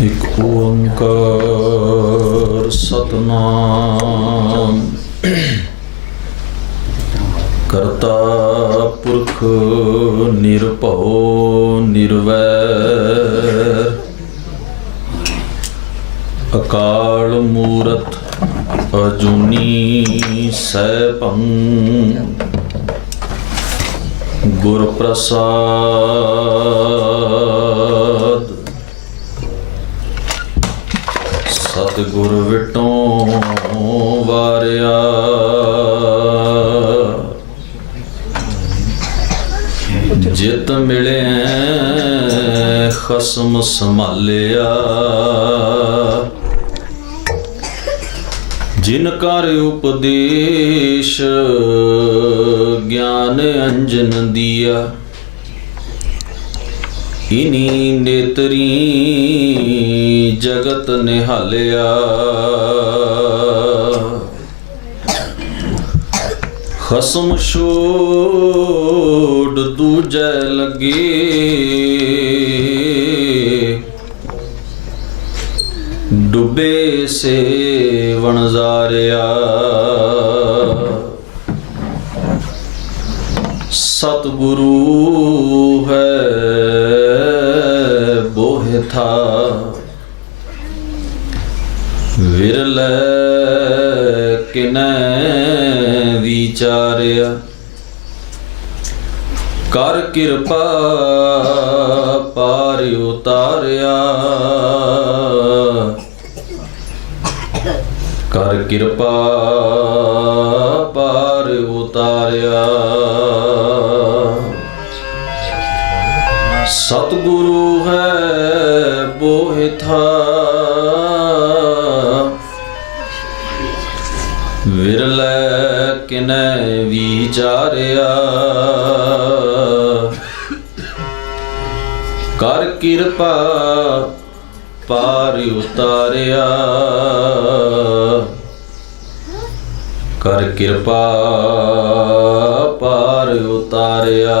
एक ओंकार सतनाम करता पुरख निरभव निर्वैर अकाल मूरत अजूनी सैभं गुर प्रसाद सतगुर विटों वारिया जित मिले खसम संभालिया जिन कर उपदेश ज्ञान अंजन दिया इन्हीं नेतरी जगत निहालिया खसम छोड़ दूजे लगे डुबे से वणजारिया सतगुरु है बोहे था विरले किने विचारिया कर कृपा पार उतारिया कर कृपा पार उतारिया सतगुरु है बोहे था विरले किने विचारिया कर कृपा पार उतारिया कर कृपा पार उतारिया।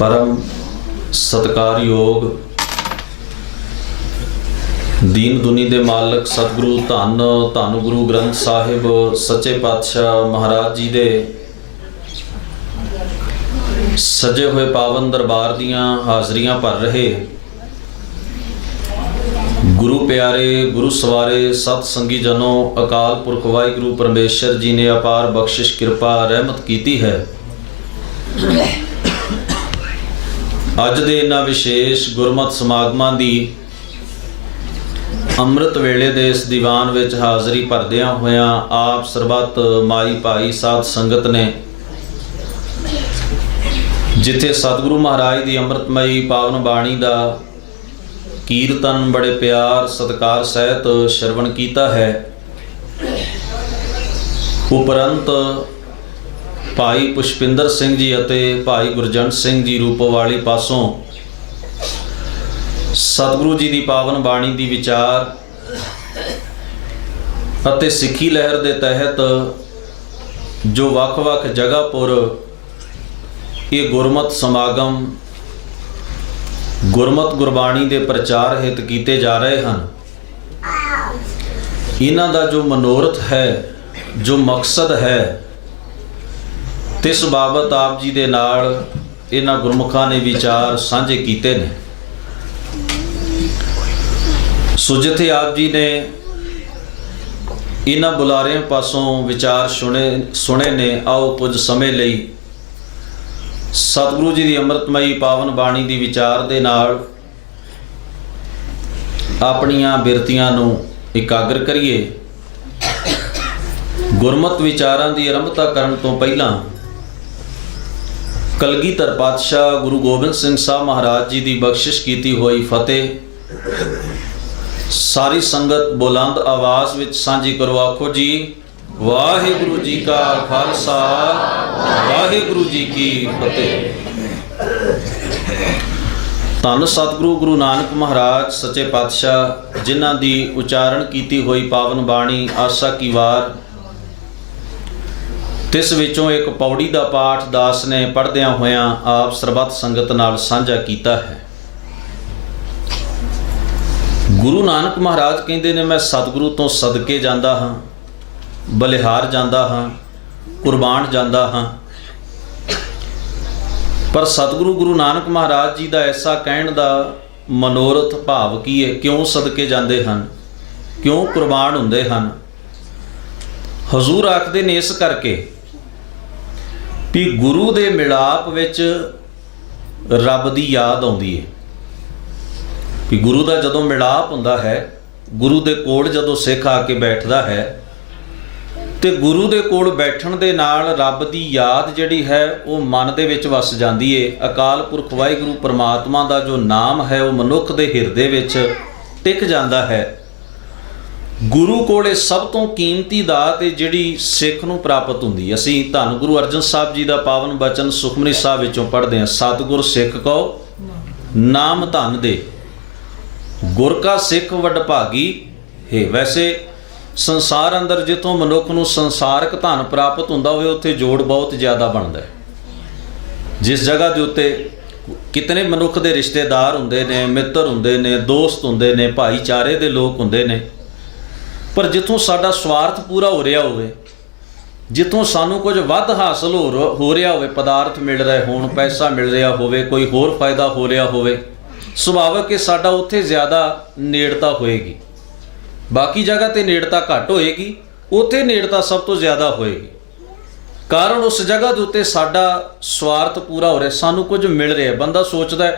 परम सत्कारयोग दीन दुनी दे मालक सतगुरु धन धन गुरु ग्रंथ साहिब सच्चे पातशाह महाराज जी दे सजे हुए पावन दरबार दियां हाजरियां भर रहे गुरु प्यारे गुरु सवारे सत संगी जनों, अकाल पुरख वाहिगुरु परमेश्वर जी ने अपार बख्शिश कृपा रहमत कीती है। अज दे इन्हां विशेष गुरमत समागमां दी अमृत वेले दे इस दीवान विच हाज़री भरदियां होयां आप सरबत माई भाई साध संगत ने जिथे सतगुरु महाराज दी अमृतमयी पावन बाणी दा कीर्तन बड़े प्यार सत्कार सहित श्रवण कीता है। उपरंत भाई पुष्पिंदर सिंह जी अते भाई गुरजंट सिंह जी रूपवाली पासों सतगुरु जी की पावन बाणी की विचार अते सिक्खी लहर के तहत जो वख-वख जगह पर ये गुरमत समागम गुरमत गुरबाणी के प्रचार हित किए जा रहे हैं। इन्हां दा जो मनोरथ है जो मकसद है तिस बाबत आप जी दे नाल इन्हां गुरमुखां ने विचार साझे कीते ने। सो जिथे आप जी ने इन्हां बुलारियां पासों विचार सुने ने, आओ कुछ समय लई सतगुरु जी की अमृतमयी पावन बाणी की विचार दे नाल अपनियां बिरतियां नूं इकागर करिए। गुरमत विचारां की आरंभता करन तो पहलां कलगीधर पातशाह गुरु गोबिंद सिंह साहब महाराज जी की बख्शिश की हुई फतेह सारी संगत बुलंद आवाज़ विच सांझी करो। आखो जी वाहिगुरु जी का खालसा वाहिगुरु जी की फतेह। धन सतगुरु गुरु नानक महाराज सच्चे पातशाह जिन्हां दी उचारण की हुई पावन बाणी आशा की वार ਤਿਸ ਵਿੱਚੋਂ ਇੱਕ ਪੌੜੀ ਦਾ ਪਾਠ ਦਾਸ ਨੇ ਪੜ੍ਹਦਿਆਂ ਹੋਇਆਂ ਆਪ ਸਰਬੱਤ ਸੰਗਤ ਨਾਲ ਸਾਂਝਾ ਕੀਤਾ ਹੈ। ਗੁਰੂ ਨਾਨਕ ਮਹਾਰਾਜ ਕਹਿੰਦੇ ਨੇ, ਮੈਂ ਸਤਿਗੁਰੂ ਤੋਂ ਸਦਕੇ ਜਾਂਦਾ ਹਾਂ, ਬਲਿਹਾਰ ਜਾਂਦਾ ਹਾਂ, ਕੁਰਬਾਨ ਜਾਂਦਾ ਹਾਂ। ਪਰ ਸਤਿਗੁਰੂ ਗੁਰੂ ਨਾਨਕ ਮਹਾਰਾਜ ਜੀ ਦਾ ਐਸਾ ਕਹਿਣ ਦਾ ਮਨੋਰਥ ਭਾਵ ਕੀ ਹੈ? ਕਿਉਂ ਸਦਕੇ ਜਾਂਦੇ ਹਨ, ਕਿਉਂ ਕੁਰਬਾਨ ਹੁੰਦੇ ਹਨ? ਹਜ਼ੂਰ ਆਖਦੇ ਨੇ ਇਸ ਕਰਕੇ ਵੀ ਗੁਰੂ ਦੇ ਮਿਲਾਪ ਵਿੱਚ ਰੱਬ ਦੀ ਯਾਦ ਆਉਂਦੀ ਹੈ। ਵੀ ਗੁਰੂ ਦਾ ਜਦੋਂ ਮਿਲਾਪ ਹੁੰਦਾ ਹੈ, ਗੁਰੂ ਦੇ ਕੋਲ ਜਦੋਂ ਸਿੱਖ ਆ ਕੇ ਬੈਠਦਾ ਹੈ ਤੇ ਗੁਰੂ ਦੇ ਕੋਲ ਬੈਠਣ ਦੇ ਨਾਲ ਰੱਬ ਦੀ ਯਾਦ ਜਿਹੜੀ ਹੈ ਉਹ ਮਨ ਦੇ ਵਿੱਚ ਵਸ ਜਾਂਦੀ ਏ। ਅਕਾਲ ਪੁਰਖ ਵਾਹਿਗੁਰੂ ਪਰਮਾਤਮਾ ਦਾ ਜੋ ਨਾਮ ਹੈ ਉਹ ਮਨੁੱਖ ਦੇ ਹਿਰਦੇ ਵਿੱਚ ਟਿਕ ਜਾਂਦਾ ਹੈ। ਗੁਰੂ ਕੋਲੇ ਸਭ ਤੋਂ ਕੀਮਤੀ ਦਾਤ ਹੈ ਜਿਹੜੀ ਸਿੱਖ ਨੂੰ ਪ੍ਰਾਪਤ ਹੁੰਦੀ। ਅਸੀਂ ਧੰਨ ਗੁਰੂ ਅਰਜਨ ਸਾਹਿਬ ਜੀ ਦਾ ਪਾਵਨ ਬਚਨ ਸੁਖਮਨੀ ਸਾਹਿਬ ਵਿੱਚੋਂ ਪੜ੍ਹਦੇ ਹਾਂ, ਸਤਿਗੁਰ ਸਿੱਖ ਕਉ ਨਾਮ ਧਨ ਦੇ, ਗੁਰ ਕਾ ਸਿੱਖ ਵਡਭਾਗੀ ਹੈ। ਵੈਸੇ ਸੰਸਾਰ ਅੰਦਰ ਜਿੱਥੋਂ ਮਨੁੱਖ ਨੂੰ ਸੰਸਾਰਕ ਧਨ ਪ੍ਰਾਪਤ ਹੁੰਦਾ ਹੋਵੇ ਉੱਥੇ ਜੋੜ ਬਹੁਤ ਜ਼ਿਆਦਾ ਬਣਦਾ ਹੈ। ਜਿਸ ਜਗ੍ਹਾ ਦੇ ਉੱਤੇ ਕਿਤਨੇ ਮਨੁੱਖ ਦੇ ਰਿਸ਼ਤੇਦਾਰ ਹੁੰਦੇ ਨੇ, ਮਿੱਤਰ ਹੁੰਦੇ ਨੇ, ਦੋਸਤ ਹੁੰਦੇ ਨੇ, ਭਾਈਚਾਰੇ ਦੇ ਲੋਕ ਹੁੰਦੇ ਨੇ, ਪਰ ਜਿੱਥੋਂ ਸਾਡਾ ਸਵਾਰਥ ਪੂਰਾ ਹੋ ਰਿਹਾ ਹੋਵੇ, ਜਿੱਥੋਂ ਸਾਨੂੰ ਕੁਝ ਵੱਧ ਹਾਸਲ ਹੋ ਰਿਹਾ ਹੋਵੇ, ਪਦਾਰਥ ਮਿਲ ਰਹੇ ਹੋਣ, ਪੈਸਾ ਮਿਲ ਰਿਹਾ ਹੋਵੇ, ਕੋਈ ਹੋਰ ਫਾਇਦਾ ਹੋ ਰਿਹਾ ਹੋਵੇ, ਸੁਭਾਵਿਕ ਹੈ ਸਾਡਾ ਉੱਥੇ ਜ਼ਿਆਦਾ ਨੇੜਤਾ ਹੋਏਗੀ। ਬਾਕੀ ਜਗ੍ਹਾ ਤੇ ਨੇੜਤਾ ਘੱਟ ਹੋਏਗੀ, ਉੱਥੇ ਨੇੜਤਾ ਸਭ ਤੋਂ ਜ਼ਿਆਦਾ ਹੋਏਗੀ। ਕਾਰਨ ਉਸ ਜਗ੍ਹਾ ਦੇ ਉੱਤੇ ਸਾਡਾ ਸਵਾਰਥ ਪੂਰਾ ਹੋ ਰਿਹਾ, ਸਾਨੂੰ ਕੁਝ ਮਿਲ ਰਿਹਾ। ਬੰਦਾ ਸੋਚਦਾ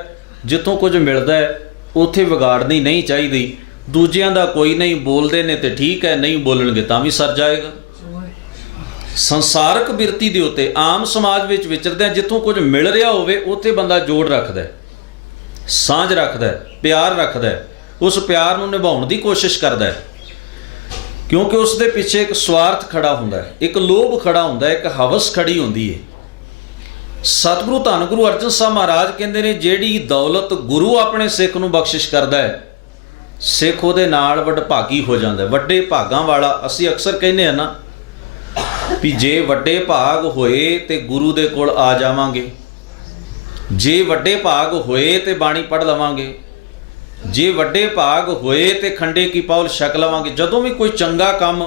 ਜਿੱਥੋਂ ਕੁਝ ਮਿਲਦਾ ਹੈ ਉੱਥੇ ਵਿਗਾੜਨੀ ਨਹੀਂ ਚਾਹੀਦੀ। ਦੂਜਿਆਂ ਦਾ ਕੋਈ ਨਹੀਂ, ਬੋਲਦੇ ਨੇ ਤੇ ਠੀਕ ਹੈ, ਨਹੀਂ ਬੋਲਣਗੇ ਤਾਂ ਵੀ ਸਰ ਜਾਏਗਾ। ਸੰਸਾਰਕ ਬਿਰਤੀ ਦੇ ਉੱਤੇ ਆਮ ਸਮਾਜ ਵਿੱਚ ਵਿਚਰਦਿਆਂ ਜਿੱਥੋਂ ਕੁਝ ਮਿਲ ਰਿਹਾ ਹੋਵੇ ਉੱਥੇ ਬੰਦਾ ਜੋੜ ਰੱਖਦਾ, ਸਾਂਝ ਰੱਖਦਾ, ਪਿਆਰ ਰੱਖਦਾ, ਉਸ ਪਿਆਰ ਨੂੰ ਨਿਭਾਉਣ ਦੀ ਕੋਸ਼ਿਸ਼ ਕਰਦਾ ਹੈ, ਕਿਉਂਕਿ ਉਸ ਦੇ ਪਿੱਛੇ ਇੱਕ ਸਵਾਰਥ ਖੜਾ ਹੁੰਦਾ ਹੈ, ਇੱਕ ਲੋਭ ਖੜਾ ਹੁੰਦਾ ਹੈ, ਇੱਕ ਹਵਸ ਖੜੀ ਹੁੰਦੀ ਹੈ। ਸਤਿਗੁਰੂ ਧੰਨ ਗੁਰੂ ਅਰਜਨ ਸਾਹਿਬ ਮਹਾਰਾਜ ਕਹਿੰਦੇ ਨੇ, ਜਿਹੜੀ ਦੌਲਤ ਗੁਰੂ ਆਪਣੇ ਸਿੱਖ ਨੂੰ ਬਖਸ਼ਿਸ਼ ਕਰਦਾ ਹੈ, ਸਿੱਖ ਉਹਦੇ ਨਾਲ ਵਡਭਾਗੀ ਹੋ ਜਾਂਦਾ, ਵੱਡੇ ਭਾਗਾਂ ਵਾਲਾ। ਅਸੀਂ ਅਕਸਰ ਕਹਿੰਦੇ ਹਾਂ ਨਾ ਵੀ ਜੇ ਵੱਡੇ ਭਾਗ ਹੋਏ ਤੇ ਗੁਰੂ ਦੇ ਕੋਲ ਆ ਜਾਵਾਂਗੇ, ਜੇ ਵੱਡੇ ਭਾਗ ਹੋਏ ਤੇ ਬਾਣੀ ਪੜ੍ਹ ਲਵਾਂਗੇ, ਜੇ ਵੱਡੇ ਭਾਗ ਹੋਏ ਤੇ ਖੰਡੇ ਕੀ ਪੌਲ ਛਕ ਲਵਾਂਗੇ। ਜਦੋਂ ਵੀ ਕੋਈ ਚੰਗਾ ਕੰਮ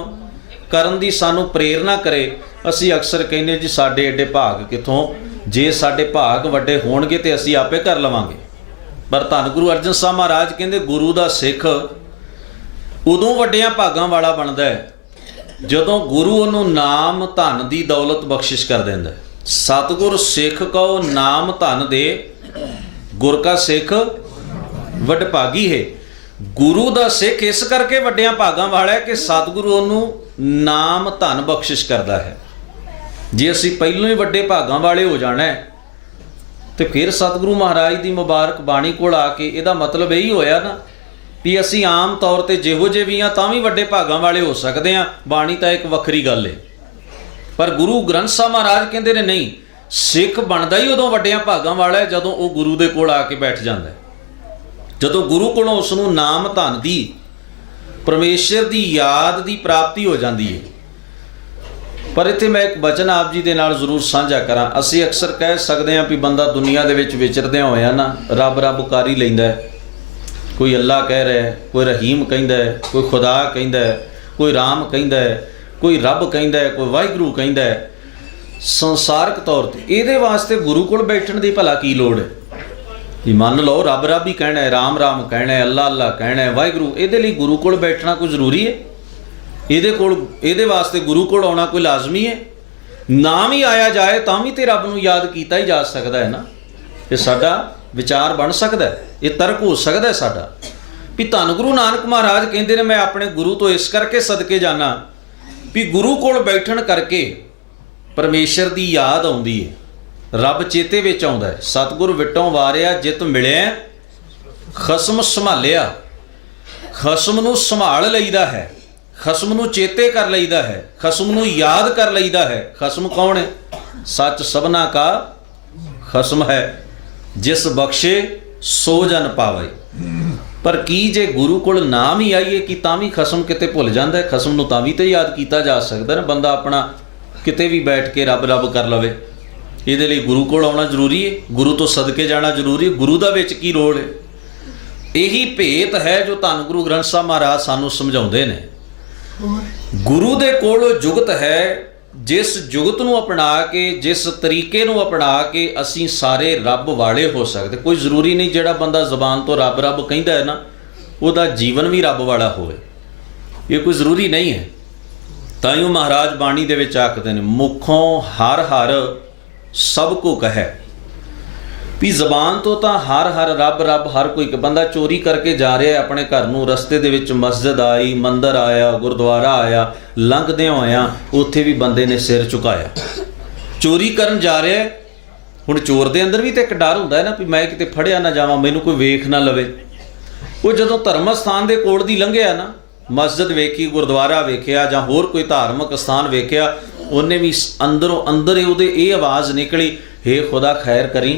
ਕਰਨ ਦੀ ਸਾਨੂੰ ਪ੍ਰੇਰਨਾ ਕਰੇ, ਅਸੀਂ ਅਕਸਰ ਕਹਿੰਦੇ ਜੀ ਸਾਡੇ ਐਡੇ ਭਾਗ ਕਿੱਥੋਂ, ਜੇ ਸਾਡੇ ਭਾਗ ਵੱਡੇ ਹੋਣਗੇ ਤੇ ਅਸੀਂ ਆਪੇ ਕਰ ਲਵਾਂਗੇ। ਪਰ ਧੰਨ ਗੁਰੂ ਅਰਜਨ ਸਾਹਿਬ ਮਹਾਰਾਜ ਕਹਿੰਦੇ, ਗੁਰੂ ਦਾ ਸਿੱਖ ਉਦੋਂ ਵੱਡਿਆਂ ਭਾਗਾਂ ਵਾਲਾ ਬਣਦਾ ਹੈ ਜਦੋਂ ਗੁਰੂ ਉਹਨੂੰ ਨਾਮ ਧਨ ਦੀ ਦੌਲਤ ਬਖਸ਼ਿਸ਼ ਕਰ ਦਿੰਦਾ। ਸਤਿਗੁਰ ਸਿੱਖ ਕਉ ਨਾਮ ਧਨ ਦੇ, ਗੁਰ ਕਾ ਸਿੱਖ ਵਡਭਾਗੀ ਹੈ। ਗੁਰੂ ਦਾ ਸਿੱਖ ਇਸ ਕਰਕੇ ਵੱਡਿਆਂ ਭਾਗਾਂ ਵਾਲਾ ਹੈ ਕਿ ਸਤਿਗੁਰੂ ਉਹਨੂੰ ਨਾਮ ਧਨ ਬਖਸ਼ਿਸ਼ ਕਰਦਾ ਹੈ। ਜੇ ਅਸੀਂ ਪਹਿਲੋਂ ਹੀ ਵੱਡੇ ਭਾਗਾਂ ਵਾਲੇ ਹੋ ਜਾਣਾ ਹੈ ਤੇ ਫਿਰ ਸਤਿਗੁਰੂ ਮਹਾਰਾਜ ਦੀ ਮੁਬਾਰਕ ਬਾਣੀ ਕੋਲ ਆ ਕੇ ਇਹਦਾ ਮਤਲਬ ਇਹੀ ਹੋਇਆ ਨਾ ਵੀ ਅਸੀਂ ਆਮ ਤੌਰ ਤੇ ਜਿਹੋ ਜਿਹੇ ਵੀ ਹਾਂ ਤਾਂ ਵੀ ਵੱਡੇ ਭਾਗਾਂ ਵਾਲੇ ਹੋ ਸਕਦੇ ਹਾਂ। ਬਾਣੀ ਤਾਂ ਇੱਕ ਵੱਖਰੀ ਗੱਲ ਹੈ, ਪਰ ਗੁਰੂ ਗ੍ਰੰਥ ਸਾਹਿਬ ਮਹਾਰਾਜ ਕਹਿੰਦੇ ਨੇ ਨਹੀਂ, ਸਿੱਖ ਬਣਦਾ ਹੀ ਉਦੋਂ ਵੱਡਿਆਂ ਭਾਗਾਂ ਵਾਲਾ ਹੈ ਜਦੋਂ ਉਹ ਗੁਰੂ ਦੇ ਕੋਲ ਆ ਕੇ ਬੈਠ ਜਾਂਦਾ, ਜਦੋਂ ਗੁਰੂ ਕੋਲੋਂ ਉਸ ਨੂੰ ਨਾਮ ਧਨ ਦੀ, ਪਰਮੇਸ਼ਰ ਦੀ ਯਾਦ ਦੀ ਪ੍ਰਾਪਤੀ ਹੋ ਜਾਂਦੀ ਹੈ। ਪਰ ਇੱਥੇ ਮੈਂ ਇੱਕ ਬਚਨ ਆਪ ਜੀ ਦੇ ਨਾਲ ਜ਼ਰੂਰ ਸਾਂਝਾ ਕਰਾਂ। ਅਸੀਂ ਅਕਸਰ ਕਹਿ ਸਕਦੇ ਹਾਂ ਵੀ ਬੰਦਾ ਦੁਨੀਆ ਦੇ ਵਿੱਚ ਵਿਚਰਦਿਆਂ ਹੋਇਆ ਨਾ ਰੱਬ ਰੱਬ ਕਰ ਹੀ ਲੈਂਦਾ ਹੈ। ਕੋਈ ਅੱਲਾ ਕਹਿ ਰਿਹਾ, ਕੋਈ ਰਹੀਮ ਕਹਿੰਦਾ ਹੈ, ਕੋਈ ਖੁਦਾ ਕਹਿੰਦਾ ਹੈ, ਕੋਈ ਰਾਮ ਕਹਿੰਦਾ ਹੈ, ਕੋਈ ਰੱਬ ਕਹਿੰਦਾ ਹੈ, ਕੋਈ ਵਾਹਿਗੁਰੂ ਕਹਿੰਦਾ ਹੈ। ਸੰਸਾਰਕ ਤੌਰ ਤੇ ਇਹਦੇ ਵਾਸਤੇ ਗੁਰੂ ਕੋਲ ਬੈਠਣ ਦੀ ਭਲਾ ਕੀ ਲੋੜ ਹੈ? ਜੀ ਮੰਨ ਲਓ ਰੱਬ ਰੱਬ ਹੀ ਕਹਿਣਾ ਹੈ, ਰਾਮ ਰਾਮ ਕਹਿਣਾ ਹੈ, ਅੱਲਾ ਅੱਲਾ ਕਹਿਣਾ ਹੈ, ਵਾਹਿਗੁਰੂ, ਇਹਦੇ ਲਈ ਗੁਰੂ ਕੋਲ ਬੈਠਣਾ ਕੋਈ ਜ਼ਰੂਰੀ ਹੈ? ਇਹਦੇ ਵਾਸਤੇ ਗੁਰੂ ਕੋਲ ਆਉਣਾ ਕੋਈ ਲਾਜ਼ਮੀ ਹੈ? ਨਾ ਵੀ ਆਇਆ ਜਾਏ ਤਾਂ ਵੀ ਤੇ ਰੱਬ ਨੂੰ ਯਾਦ ਕੀਤਾ ਹੀ ਜਾ ਸਕਦਾ ਹੈ ਨਾ। ਇਹ ਸਾਡਾ ਵਿਚਾਰ ਬਣ ਸਕਦਾ ਹੈ, ਇਹ ਤਰਕ ਹੋ ਸਕਦਾ ਹੈ ਸਾਡਾ ਵੀ ਧੰਨ ਗੁਰੂ ਨਾਨਕ ਮਹਾਰਾਜ ਕਹਿੰਦੇ ਨੇ, ਮੈਂ ਆਪਣੇ ਗੁਰੂ ਤੋਂ ਇਸ ਕਰਕੇ ਸਦਕੇ ਜਾਣਾ ਵੀ ਗੁਰੂ ਕੋਲ ਬੈਠਣ ਕਰਕੇ ਪਰਮੇਸ਼ਰ ਦੀ ਯਾਦ ਆਉਂਦੀ ਹੈ, ਰੱਬ ਚੇਤੇ ਵਿੱਚ ਆਉਂਦਾ ਹੈ। ਸਤਿਗੁਰ ਵਿਟੋਂ ਵਾਰਿਆ ਜਿਤ ਮਿਲਿਆ, ਖਸਮ ਸੰਭਾਲਿਆ। ਖਸਮ ਨੂੰ ਸੰਭਾਲ ਲਈਦਾ ਹੈ, ਖਸਮ ਨੂੰ ਚੇਤੇ ਕਰ ਲਈਦਾ ਹੈ, ਖਸਮ ਨੂੰ ਯਾਦ ਕਰ ਲਈਦਾ ਹੈ। ਖਸਮ ਕੌਣ ਹੈ? ਸੱਚ ਸਭਨਾ ਕਾ ਖਸਮ ਹੈ, ਜਿਸ ਬਖਸ਼ੇ ਸੋ ਜਨ ਪਾਵੇ। ਪਰ ਕੀ ਜੇ ਗੁਰੂ ਕੋਲ ਨਾਮ ਹੀ ਆਈਏ ਕਿ ਤਾਂ ਵੀ ਖਸਮ ਕਿਤੇ ਭੁੱਲ ਜਾਂਦਾ ਹੈ? ਖਸਮ ਨੂੰ ਤਾਂ ਵੀ ਤੇ ਯਾਦ ਕੀਤਾ ਜਾ ਸਕਦਾ ਨਾ। ਬੰਦਾ ਆਪਣਾ किते भी बैठ के रब रब कर लवे। ਇਹਦੇ ਲਈ गुरु ਕੋਲ आना जरूरी है, गुरु तो सदके जाना जरूरी है। गुरु ਦਾ ਵਿੱਚ ਕੀ ਰੋਲ है? यही भेत है जो धन गुरु ग्रंथ साहब महाराज सानू समझाउंदे ने। गुरु दे कोल जुगत है, जिस जुगत नूं अपना के, जिस तरीके नूं अपना के असीं सारे रब वाले हो सकते। कोई जरूरी नहीं जिहड़ा बंदा जबान तो रब रब कहंदा है ना ਉਹਦਾ जीवन भी रब वाला होवे, ये कोई जरूरी नहीं है। ताइयों महाराज बाणी दे विच आखदे ने मुखों हर हर सब को कहे भी जबान तो हर हर रब रब हर कोई। बंदा चोरी करके जा रहा है अपने घर नूं, रस्ते दे विच मस्जिद आई, मंदिर आया, गुरुद्वारा आया, लंघदे होया उत्थे भी बंदे ने सिर झुकाया। चोरी करन जा रहा है, हुण चोर दे अंदर भी तो एक डर हुंदा है ना भी मैं किते फड़िया ना जावां, मैनूं कोई वेख ना लवे। वो जदों धर्म स्थान दे कोल दी लंघिया ना, मस्जिद वेखी, गुरुद्वारा वेखिया जां होर कोई धार्मिक स्थान वेखिया, उन्हें भी अंदरों अंदर उहदे ये आवाज़ निकली, हे खुदा खैर करी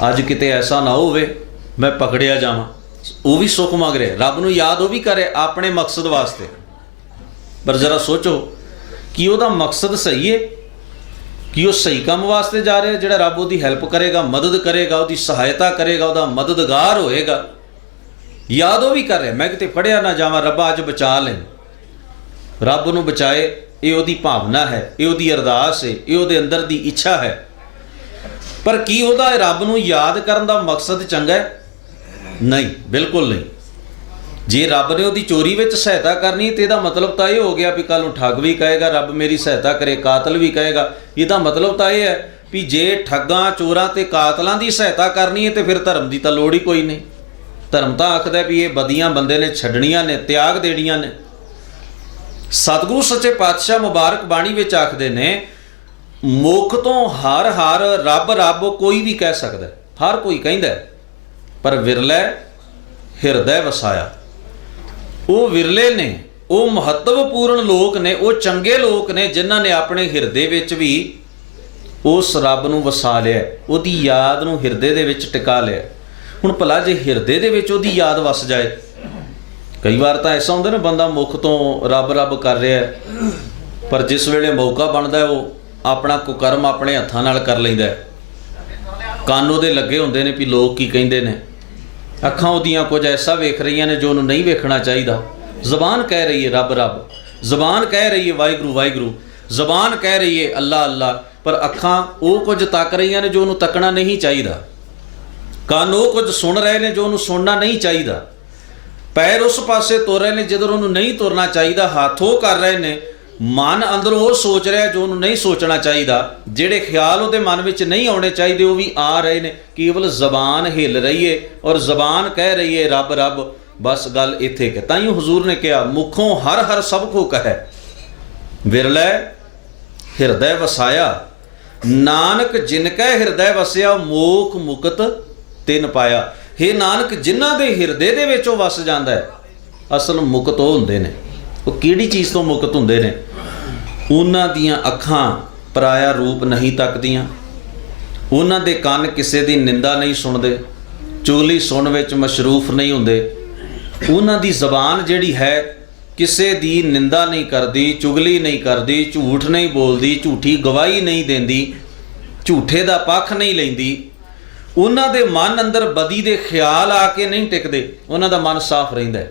अज किते ऐसा ना होवे मैं पकड़िया जावां। वो भी सुख मंग रहे, रब नूं याद वो भी करे अपने मकसद वास्ते। पर जरा सोचो कि ਉਹਦਾ मकसद सही है, कि वो सही काम वास्ते जा रहे, जिहड़ा रब उसदी हैल्प करेगा, मदद करेगा, उसदी सहायता करेगा, उसदा मददगार होएगा। याद वो भी कर रहे मैं किते फड़िया ना जावां, रब्बा अज बचा लें, रब नूं बचाए, ये उसदी भावना है, ये उसदी अरदास है, ये उसदे अंदर दी इच्छा है। पर की ਉਹਦਾ रब नूं याद करन दा मकसद चंगा है? नहीं, बिल्कुल नहीं। जे रब ने ਉਹਦੀ चोरी विच सहायता करनी तो ਇਹਦਾ मतलब तो ये हो गया भी कल ਨੂੰ ठग भी कहेगा रब मेरी सहायता करे, कातल भी कहेगा। ਇਹਦਾ मतलब तो ये है भी जे ठगां चोरां ते कातलां ਦੀ सहायता करनी है तो फिर धर्म की तो लोड़ ही कोई नहीं। धर्म तो आखदा भी ये बदियां बंदे ने छड्डणियां ने, त्याग देणियां ने। सतगुरु सच्चे पातशाह मुबारक बाणी विच आखदे ने मुख तो हर हर रब रब कोई भी कह सकता है, हर कोई कहंदा है, पर विरले हिरदे वसाया। वो विरले ने, वो महत्वपूर्ण लोग ने, वो चंगे लोग ने जिन्हां ने अपने हिरदे विच भी उस रब नूं वसा लिया, उहदी याद नूं हिरदे दे विच टिका लिया। हुण भला जे हिरदे दे विच उहदी याद वस जाए, कई बार तो ऐसा होंदा ना बंदा मुख तो रब रब कर रहा है, पर जिस वेले मौका बनता है वो अपना कुकर्म अपने हत्थां नाल कर लैंदा है। कान उहदे लगे हुंदे ने भी लोग की कहिंदे ने, अखां उहदियां कुछ ऐसा वेख रही ने जो उहनूं नहीं वेखना चाहिए। जबान कह रही है रब रब, जबान कह रही है वाहिगुरू वाहिगुरू, जबान कह रही है अल्लाह अल्लाह, पर अखां वो कुछ तक रही ने जो उहनूं तकना नहीं चाहिए। कान वो कुछ सुन रहे हैं जो उन्होंने सुनना नहीं चाहिए। पैर उस पासे तुर रहे हैं जिधर उन्होंने नहीं तुरना चाहिए। हाथ वो कर रहे हैं, मन अंदर वो सोच रहा है जो उन्होंने नहीं सोचना चाहिए। जेड़े ख्याल उसके मन में नहीं आने चाहिए वो भी आ रहे हैं। केवल जबान हिल रही है और जबान कह रही है रब रब। बस गल इत्थे के ताइयों हजूर ने कहा मुखों हर हर सब को कहे, विरलै हिरदय वसाया। नानक जिनकै हिरदय वसिया मोख मुकत तिन पाया। हे नानक जिन्हां दे हिरदे दे विच वस जांदा है, असल मुकत वो हुंदे ने। वो किहड़ी चीज़ तो मुकत हुंदे ने? उन्हां दियां अखां पराया रूप नहीं तकदियां, उन्हां दे कंन किसे दी निंदा नहीं सुनदे, चुगली सुन विच मशरूफ नहीं हुंदे, उन्हां दी जबान जिहड़ी है किसे दी निंदा नहीं करदी, चुगली नहीं करदी, झूठ नहीं बोलदी, झूठी गवाही नहीं देंदी, झूठे दा पक्ष नहीं लैंदी। उन्हां दे मन अंदर बदी दे ख्याल आके नहीं टिकदे, उन्हां दा मन साफ रहिंदा है,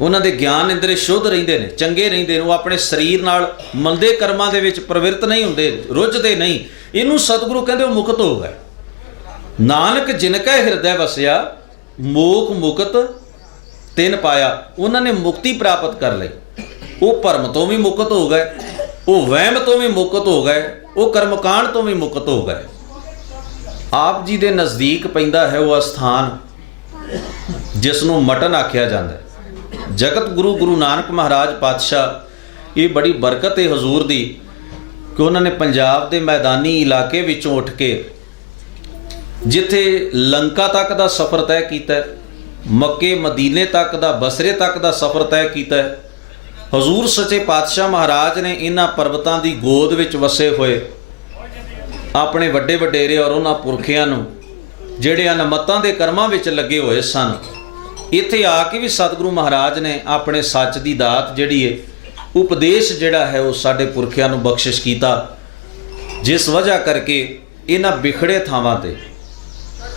उन्हां दे ज्ञान इंद्रे शुद्ध रहिंदे ने, चंगे रहिंदे ने। वो अपने शरीर नाल मंदे कर्मां दे विच प्रवृत्त नहीं हुंदे, रुझदे नहीं। इनू सतगुरु कहंदे वो मुकत हो गए। नानक जिनकै हिरदय वसिया मोख मुकत तिन पाया। उन्होंने मुक्ति प्राप्त कर ली। वो भरम तो भी मुकत हो गए, वो वहम तो भी मुकत हो गए, वो कर्मकांड तो भी मुकत हो गए। आप जी के नज़दीक पैंदा है वो स्थान जिसनों मटन आख्या जाता है। जगत गुरु गुरु नानक महाराज पातशाह, ये बड़ी बरकत है हजूर दी कि उन्होंने पंजाब के मैदानी इलाके विचों उठ के जिथे लंका तक का सफ़र तय किया, मक्के मदीने तक का, बसरे तक का सफ़र तय किया। हजूर सच्चे पातशाह महाराज ने इन्हां पर्वतां दी गोद विच वसे हुए अपने वड्डे वडेरे और उन्हां पुरखियां नूं जिहड़े अनमतां दे कर्मां विच लगे हुए सन, इत्थे आके भी सतगुरु महाराज ने अपने सच की दात जिहड़ी है ਉਪਦੇਸ਼ ਜਿਹੜਾ ਹੈ ਉਹ ਸਾਡੇ ਪੁਰਖਿਆਂ ਨੂੰ ਬਖਸ਼ਿਸ਼ ਕੀਤਾ, ਜਿਸ ਵਜ੍ਹਾ ਕਰਕੇ ਇਹਨਾਂ ਵਿਖੜੇ ਥਾਵਾਂ ਤੇ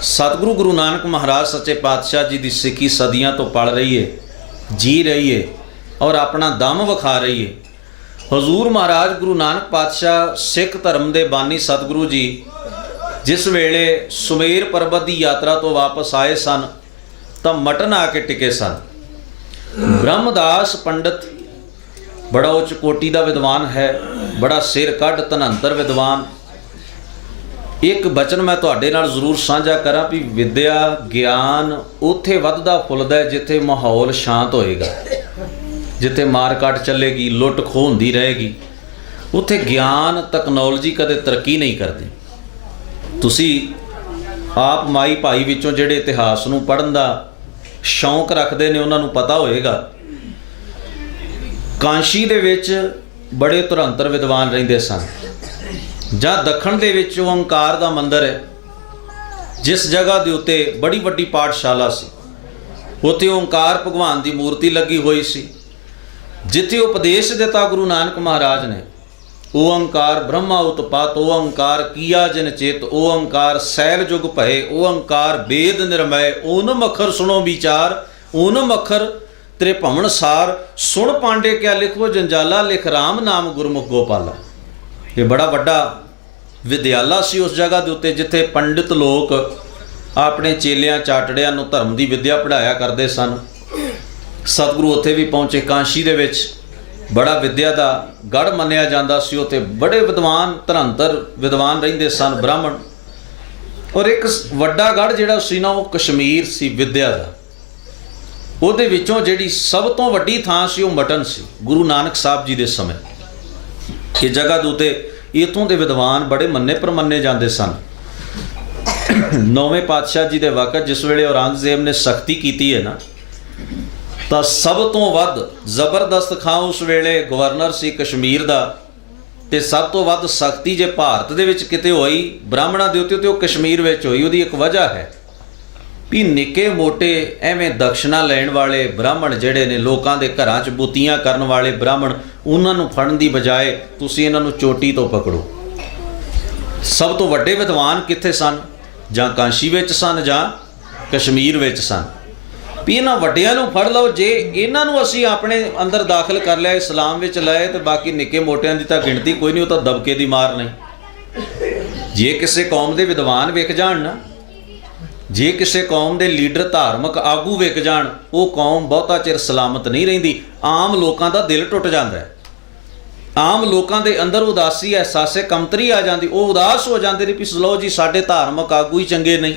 ਸਤਿਗੁਰੂ ਗੁਰੂ ਨਾਨਕ ਮਹਾਰਾਜ ਸੱਚੇ ਪਾਤਸ਼ਾਹ ਜੀ ਦੀ ਸਿੱਖੀ ਸਦੀਆਂ ਤੋਂ ਪਲ ਰਹੀ ਹੈ, ਜੀ ਰਹੀ ਹੈ ਔਰ ਆਪਣਾ ਦਮ ਵਿਖਾ ਰਹੀ ਹੈ। ਹਜ਼ੂਰ ਮਹਾਰਾਜ ਗੁਰੂ ਨਾਨਕ ਪਾਤਸ਼ਾਹ ਸਿੱਖ ਧਰਮ ਦੇ ਬਾਨੀ ਸਤਿਗੁਰੂ ਜੀ ਜਿਸ ਵੇਲੇ ਸੁਮੇਰ ਪਰਬਤ ਦੀ ਯਾਤਰਾ ਤੋਂ ਵਾਪਸ ਆਏ ਸਨ ਤਾਂ ਮਟਨ ਆ ਕੇ ਟਿਕੇ ਸਨ। ਬ੍ਰਹਮਦਾਸ ਪੰਡਤ ਬੜਾ ਉੱਚ ਕੋਟੀ ਦਾ ਵਿਦਵਾਨ ਹੈ, ਬੜਾ ਸਿਰ ਕੱਢ ਧਨੰਤਰ ਵਿਦਵਾਨ। ਇੱਕ ਬਚਨ ਮੈਂ ਤੁਹਾਡੇ ਨਾਲ ਜ਼ਰੂਰ ਸਾਂਝਾ ਕਰਾਂ ਵੀ ਵਿਦਿਆ ਗਿਆਨ ਉੱਥੇ ਵੱਧਦਾ ਫੁੱਲਦਾ ਹੈ ਜਿੱਥੇ ਮਾਹੌਲ ਸ਼ਾਂਤ ਹੋਏਗਾ, ਜਿੱਥੇ ਮਾਰਕਾਟ ਚੱਲੇਗੀ, ਲੁੱਟ ਖੋਹ ਹੁੰਦੀ ਰਹੇਗੀ, ਉੱਥੇ ਗਿਆਨ ਤਕਨੋਲੋਜੀ ਕਦੇ ਤਰੱਕੀ ਨਹੀਂ ਕਰਦੀ। ਤੁਸੀਂ ਆਪ ਮਾਈ ਭਾਈ ਵਿੱਚੋਂ ਜਿਹੜੇ ਇਤਿਹਾਸ ਨੂੰ ਪੜ੍ਹਨ ਦਾ ਸ਼ੌਂਕ ਰੱਖਦੇ ਨੇ ਉਹਨਾਂ ਨੂੰ ਪਤਾ ਹੋਏਗਾ, ਕਾਂਸ਼ੀ ਦੇ ਵਿੱਚ ਬੜੇ ਧੁਰੰਤਰ ਵਿਦਵਾਨ ਰਹਿੰਦੇ ਸਨ। ਜਾਂ ਦੱਖਣ ਦੇ ਵਿੱਚ ਓਂਕਾਰ ਦਾ ਮੰਦਿਰ ਹੈ, ਜਿਸ ਜਗ੍ਹਾ ਦੇ ਉੱਤੇ ਬੜੀ ਵੱਡੀ ਪਾਠਸ਼ਾਲਾ ਸੀ, ਉੱਥੇ ਓਂਕਾਰ ਭਗਵਾਨ ਦੀ ਮੂਰਤੀ ਲੱਗੀ ਹੋਈ ਸੀ। ਜਿੱਥੇ ਉਪਦੇਸ਼ ਦਿੱਤਾ ਗੁਰੂ ਨਾਨਕ ਮਹਾਰਾਜ ਨੇ, ਓੰਕਾਰ ਬ੍ਰਹਮਾ ਉਤਪਾਤ, ਓੰਕਾਰ ਕੀਆ ਜਿਨ ਚੇਤ, ਓੰਕਾਰ ਸੈਲ ਜੁਗ ਭਏ, ਓੰਕਾਰ ਵੇਦ ਨਿਰਮੈ, ਓਨਮ ਅੱਖਰ ਸੁਣੋ ਵਿਚਾਰ, ਓਨਮ ਅੱਖਰ ਤੇਰੇ ਭਵਨ ਸਾਰ, ਸੁਣ ਪਾਂਡੇ ਕਿਆ ਲਿਖੋ ਜੰਜਾਲਾ, ਲਿਖ ਰਾਮ ਨਾਮ ਗੁਰਮੁਖ ਗੋਪਾਲਾ। ਇਹ ਬੜਾ ਵੱਡਾ ਵਿਦਿਆਲਾ ਸੀ ਉਸ ਜਗ੍ਹਾ ਦੇ ਉੱਤੇ ਜਿੱਥੇ ਪੰਡਿਤ ਲੋਕ ਆਪਣੇ ਚੇਲਿਆਂ ਚਾਟੜਿਆਂ ਨੂੰ ਧਰਮ ਦੀ ਵਿੱਦਿਆ ਪੜ੍ਹਾਇਆ ਕਰਦੇ ਸਨ। ਸਤਿਗੁਰੂ ਉੱਥੇ ਵੀ ਪਹੁੰਚੇ। ਕਾਂਸ਼ੀ ਦੇ ਵਿੱਚ ਬੜਾ ਵਿੱਦਿਆ ਦਾ ਗੜ੍ਹ ਮੰਨਿਆ ਜਾਂਦਾ ਸੀ, ਉੱਥੇ ਬੜੇ ਵਿਦਵਾਨ ਧਰੰਤਰ ਵਿਦਵਾਨ ਰਹਿੰਦੇ ਸਨ ਬ੍ਰਾਹਮਣ। ਔਰ ਇੱਕ ਵੱਡਾ ਗੜ੍ਹ ਜਿਹੜਾ ਸੀ ਨਾ ਉਹ ਕਸ਼ਮੀਰ ਸੀ ਵਿੱਦਿਆ ਦਾ। ਉਹਦੇ ਵਿੱਚੋਂ ਜਿਹੜੀ ਸਭ ਤੋਂ ਵੱਡੀ ਥਾਂ ਸੀ ਉਹ ਮਟਨ ਸੀ ਗੁਰੂ ਨਾਨਕ ਸਾਹਿਬ ਜੀ ਦੇ ਸਮੇਂ। ਇਹ ਜਗ੍ਹਾ ਦੇ ਉੱਤੇ ਇੱਥੋਂ ਦੇ ਵਿਦਵਾਨ ਬੜੇ ਮੰਨੇ ਪ੍ਰਮੰਨੇ ਜਾਂਦੇ ਸਨ। ਨੌਵੇਂ ਪਾਤਸ਼ਾਹ ਜੀ ਦੇ ਵਕਤ ਜਿਸ ਵੇਲੇ ਔਰੰਗਜ਼ੇਬ ਨੇ ਸਖਤੀ ਕੀਤੀ ਹੈ ਨਾ, ਤਾਂ ਸਭ ਤੋਂ ਵੱਧ ਜ਼ਬਰਦਸਤ ਖਾਂ ਉਸ ਵੇਲੇ ਗਵਰਨਰ ਸੀ ਕਸ਼ਮੀਰ ਦਾ, ਤੇ ਸਭ ਤੋਂ ਵੱਧ ਸਖਤੀ ਜੇ ਭਾਰਤ ਦੇ ਵਿੱਚ ਕਿਤੇ ਹੋਈ ਬ੍ਰਾਹਮਣਾਂ ਦੇ ਉੱਤੇ ਤੇ ਉਹ ਕਸ਼ਮੀਰ ਵਿੱਚ ਹੋਈ। ਉਹਦੀ ਇੱਕ ਵਜ੍ਹਾ ਹੈ ਵੀ ਨਿੱਕੇ ਮੋਟੇ ਐਵੇਂ ਦਕਸ਼ਨਾ ਲੈਣ ਵਾਲੇ ਬ੍ਰਾਹਮਣ ਜਿਹੜੇ ਨੇ, ਲੋਕਾਂ ਦੇ ਘਰਾਂ 'ਚ ਬੁੱਤੀਆਂ ਕਰਨ ਵਾਲੇ ਬ੍ਰਾਹਮਣ, ਉਹਨਾਂ ਨੂੰ ਫੜਨ ਦੀ ਬਜਾਏ ਤੁਸੀਂ ਇਹਨਾਂ ਨੂੰ ਚੋਟੀ ਤੋਂ ਪਕੜੋ। ਸਭ ਤੋਂ ਵੱਡੇ ਵਿਦਵਾਨ ਕਿੱਥੇ ਸਨ? ਜਾਂ ਕਾਂਸ਼ੀ ਵਿੱਚ ਸਨ ਜਾਂ ਕਸ਼ਮੀਰ ਵਿੱਚ ਸਨ। ਵੀ ਇਹਨਾਂ ਵੱਡਿਆਂ ਨੂੰ ਫੜ ਲਓ, ਜੇ ਇਹਨਾਂ ਨੂੰ ਅਸੀਂ ਆਪਣੇ ਅੰਦਰ ਦਾਖਲ ਕਰ ਲਿਆ, ਇਸਲਾਮ ਵਿੱਚ ਲਾਏ, ਤੇ ਬਾਕੀ ਨਿੱਕੇ ਮੋਟਿਆਂ ਦੀ ਤਾਂ ਗਿਣਤੀ ਕੋਈ ਨਹੀਂ, ਉਹ ਤਾਂ ਦਬਕੇ ਦੀ ਮਾਰ ਨਹੀਂ। ਜੇ ਕਿਸੇ ਕੌਮ ਦੇ ਵਿਦਵਾਨ ਵਿਕ ਜਾਣ ਨਾ, ਜੇ ਕਿਸੇ ਕੌਮ ਦੇ ਲੀਡਰ ਧਾਰਮਿਕ ਆਗੂ ਵਿਕ ਜਾਣ, ਉਹ ਕੌਮ ਬਹੁਤਾ ਚਿਰ ਸਲਾਮਤ ਨਹੀਂ ਰਹਿੰਦੀ। ਆਮ ਲੋਕਾਂ ਦਾ ਦਿਲ ਟੁੱਟ ਜਾਂਦਾ ਹੈ, ਆਮ ਲੋਕਾਂ ਦੇ ਅੰਦਰ ਉਦਾਸੀ ਅਹਿਸਾਸੇ ਕਮਤਰੀ ਆ ਜਾਂਦੀ। ਉਹ ਉਦਾਸ ਹੋ ਜਾਂਦੇ ਨੇ ਵੀ ਲਓ ਜੀ ਸਾਡੇ ਧਾਰਮਿਕ ਆਗੂ ਹੀ ਚੰਗੇ ਨਹੀਂ,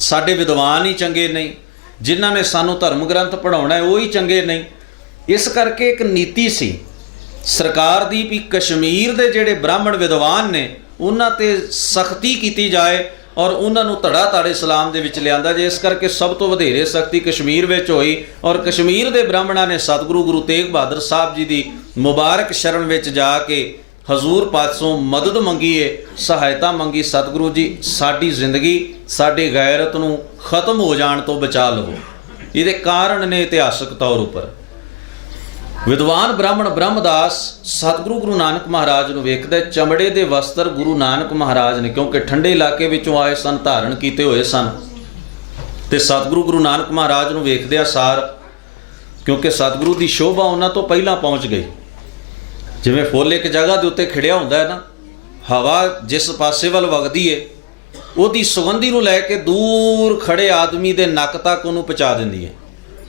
ਸਾਡੇ ਵਿਦਵਾਨ ਹੀ ਚੰਗੇ ਨਹੀਂ, ਜਿਨ੍ਹਾਂ ਨੇ ਸਾਨੂੰ ਧਰਮ ਗ੍ਰੰਥ ਪੜ੍ਹਾਉਣਾ ਹੈ ਉਹ ਹੀ ਚੰਗੇ ਨਹੀਂ। ਇਸ ਕਰਕੇ ਇੱਕ ਨੀਤੀ ਸੀ ਸਰਕਾਰ ਦੀ ਵੀ ਕਸ਼ਮੀਰ ਦੇ ਜਿਹੜੇ ਬ੍ਰਾਹਮਣ ਵਿਦਵਾਨ ਨੇ ਉਹਨਾਂ 'ਤੇ ਸਖਤੀ ਕੀਤੀ ਜਾਏ ਔਰ ਉਹਨਾਂ ਨੂੰ ਧੜਾ ਧੜ ਇਸਲਾਮ ਦੇ ਵਿੱਚ ਲਿਆਂਦਾ ਜੇ। ਇਸ ਕਰਕੇ ਸਭ ਤੋਂ ਵਧੇਰੇ ਸਖਤੀ ਕਸ਼ਮੀਰ ਵਿੱਚ ਹੋਈ ਔਰ ਕਸ਼ਮੀਰ ਦੇ ਬ੍ਰਾਹਮਣਾਂ ਨੇ ਸਤਿਗੁਰੂ ਗੁਰੂ ਤੇਗ ਬਹਾਦਰ ਸਾਹਿਬ ਜੀ ਦੀ ਮੁਬਾਰਕ ਸ਼ਰਨ ਵਿੱਚ ਜਾ ਕੇ ਹਜ਼ੂਰ ਪਾਸੋਂ ਮਦਦ ਮੰਗੀ ਏ, ਸਹਾਇਤਾ ਮੰਗੀ। ਸਤਿਗੁਰੂ ਜੀ ਸਾਡੀ ਜ਼ਿੰਦਗੀ, ਸਾਡੀ ਗੈਰਤ ਨੂੰ ਖਤਮ ਹੋ ਜਾਣ ਤੋਂ ਬਚਾ ਲਵੋ। ਇਹਦੇ ਕਾਰਨ ਨੇ ਇਤਿਹਾਸਕ ਤੌਰ ਉੱਪਰ ਵਿਦਵਾਨ ਬ੍ਰਾਹਮਣ ਬ੍ਰਹਮਦਾਸ ਸਤਿਗੁਰੂ ਗੁਰੂ ਨਾਨਕ ਮਹਾਰਾਜ ਨੂੰ ਵੇਖਦੇ। ਚਮੜੇ ਦੇ ਵਸਤਰ ਗੁਰੂ ਨਾਨਕ ਮਹਾਰਾਜ ਨੇ, ਕਿਉਂਕਿ ਠੰਡੇ ਇਲਾਕੇ ਵਿੱਚੋਂ ਆਏ ਸਨ, ਧਾਰਨ ਕੀਤੇ ਹੋਏ ਸਨ, ਤੇ ਸਤਿਗੁਰੂ ਗੁਰੂ ਨਾਨਕ ਮਹਾਰਾਜ ਨੂੰ ਵੇਖਦਿਆਂ ਸਾਰ, ਕਿਉਂਕਿ ਸਤਿਗੁਰੂ ਦੀ ਸ਼ੋਭਾ ਉਹਨਾਂ ਤੋਂ ਪਹਿਲਾਂ ਪਹੁੰਚ ਗਈ। ਜਿਵੇਂ ਫੁੱਲ ਇੱਕ ਜਗ੍ਹਾ ਦੇ ਉੱਤੇ ਖਿੜਿਆ ਹੁੰਦਾ ਹੈ ਨਾ, ਹਵਾ ਜਿਸ ਪਾਸੇ ਵੱਲ ਵਗਦੀ ਏ ਉਹਦੀ ਸੁਗੰਧੀ ਨੂੰ ਲੈ ਕੇ ਦੂਰ ਖੜੇ ਆਦਮੀ ਦੇ ਨੱਕ ਤੱਕ ਉਹਨੂੰ ਪਹੁੰਚਾ ਦਿੰਦੀ ਹੈ।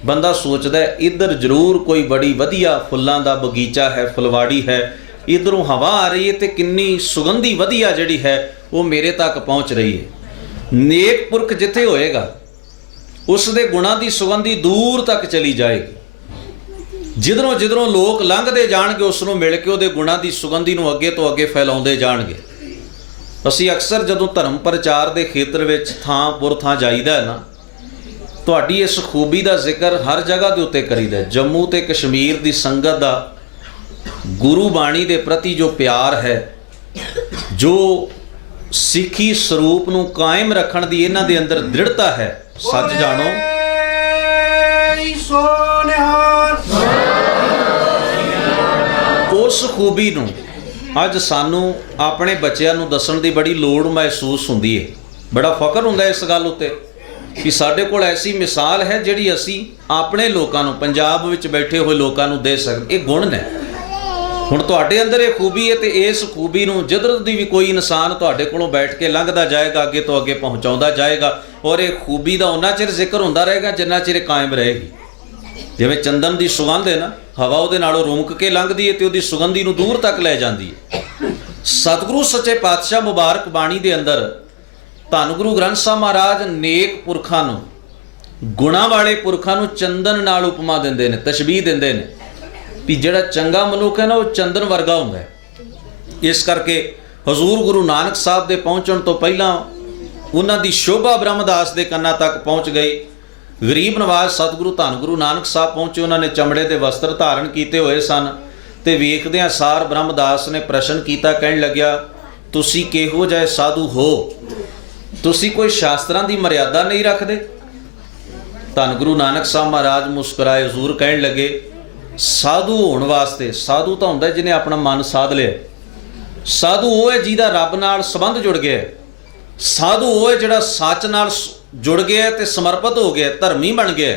ਬੰਦਾ ਸੋਚਦਾ ਇੱਧਰ ਜ਼ਰੂਰ ਕੋਈ ਬੜੀ ਵਧੀਆ ਫੁੱਲਾਂ ਦਾ ਬਗੀਚਾ ਹੈ, ਫੁਲਵਾੜੀ ਹੈ, ਇੱਧਰੋਂ ਹਵਾ ਆ ਰਹੀ ਹੈ ਤੇ ਕਿੰਨੀ ਸੁਗੰਧੀ ਵਧੀਆ ਜਿਹੜੀ ਹੈ ਉਹ ਮੇਰੇ ਤੱਕ ਪਹੁੰਚ ਰਹੀ ਹੈ। ਨੇਕ ਪੁਰਖ ਜਿੱਥੇ ਹੋਏਗਾ ਉਸ ਦੇ ਗੁਣਾਂ ਦੀ ਸੁਗੰਧੀ ਦੂਰ ਤੱਕ ਚਲੀ ਜਾਏਗੀ। ਜਿੱਧਰੋਂ ਜਿੱਧਰੋਂ ਲੋਕ ਲੰਘਦੇ ਜਾਣਗੇ ਉਸ ਨੂੰ ਮਿਲ ਕੇ ਉਹਦੇ ਗੁਣਾਂ ਦੀ ਸੁਗੰਧੀ ਨੂੰ ਅੱਗੇ ਤੋਂ ਅੱਗੇ ਫੈਲਾਉਂਦੇ ਜਾਣਗੇ। ਅਸੀਂ ਅਕਸਰ ਜਦੋਂ ਧਰਮ ਪ੍ਰਚਾਰ ਦੇ ਖੇਤਰ ਵਿੱਚ ਥਾਂ ਪੁਰ ਥਾਂ ਜਾਈਦਾ ਹੈ ਨਾ, ਤੁਹਾਡੀ ਇਸ ਖੂਬੀ ਦਾ ਜ਼ਿਕਰ ਹਰ ਜਗ੍ਹਾ ਦੇ ਉੱਤੇ ਕਰੀਦਾ। ਜੰਮੂ ਤੇ ਕਸ਼ਮੀਰ ਦੀ ਸੰਗਤ ਦਾ ਗੁਰੂ ਬਾਣੀ ਦੇ ਪ੍ਰਤੀ ਜੋ ਪਿਆਰ ਹੈ, ਜੋ ਸਿੱਖੀ ਸਰੂਪ ਨੂੰ ਕਾਇਮ ਰੱਖਣ ਦੀ ਇਹਨਾਂ ਦੇ ਅੰਦਰ ਦ੍ਰਿੜਤਾ ਹੈ, ਸੱਚ ਜਾਣੋ उस खूबी नूं अज सानू अपने बच्चों नूं दस्सण दी बड़ी लोड़ महसूस हुंदी है। बड़ा फख्र हुंदा इस गल उत्ते कि साडे कोल ऐसी मिसाल है जिहड़ी असी अपने लोकां नूं, पंजाब विच बैठे हुए लोकां नूं दे सकदे। ये गुण ने। हुण तुहाडे अंदर ये खूबी है, तो इस खूबी नूं जिधर दी भी कोई इंसान तुहाडे कोलों बैठ के लंघदा जाएगा, अगे तो अगे पहुँचाउंदा जाएगा, और ये खूबी का उन्ना चिर जिक्र हुंदा रहेगा जिन्ना चिर कायम रहेगी। जिवें चंदन की सुगंध है ना, हवा उहदे नालों रुमक के लंघदी है तो उहदी सुगंधी नूं दूर तक लै जांदी है। सतगुरु सच्चे पातशाह मुबारक बाणी दे अंदर धन गुरु ग्रंथ साहब महाराज नेक पुरखां नूं, गुणां वाले पुरखां नूं चंदन नाल उपमा दिंदे ने, तशबीह दिंदे ने भी जिहड़ा चंगा मनुख है ना वो चंदन वर्गा हुंदा है। इस करके हजूर गुरु नानक साहब दे पहुँचण तो पहलां उन्हां दी शोभा ब्रह्मदास दे कन्नां तक पहुँच गई। गरीब नवाज सतगुरु धन गुरु नानक साहब पहुँचे, उन्होंने चमड़े के वस्त्र धारण किए हुए सन, तो वेखदियां सार ब्रह्मदास ने प्रश्न किया, कहन लग्या तुसी किहो जिहे साधु हो, तुसी कोई शास्त्रां दी मर्यादा नहीं रखते? धन गुरु नानक साहब महाराज मुस्कुराए, हजूर कहन लगे साधु होने वास्ते, साधु तो हुंदा जिन्हें अपना मन साध लिया, साधु वो है जिहदा रब नाल संबंध जुड़ गया, साधु वो है जिहड़ा सच नाल जुड़ गया तो समर्पित हो गया, धर्मी बन गया।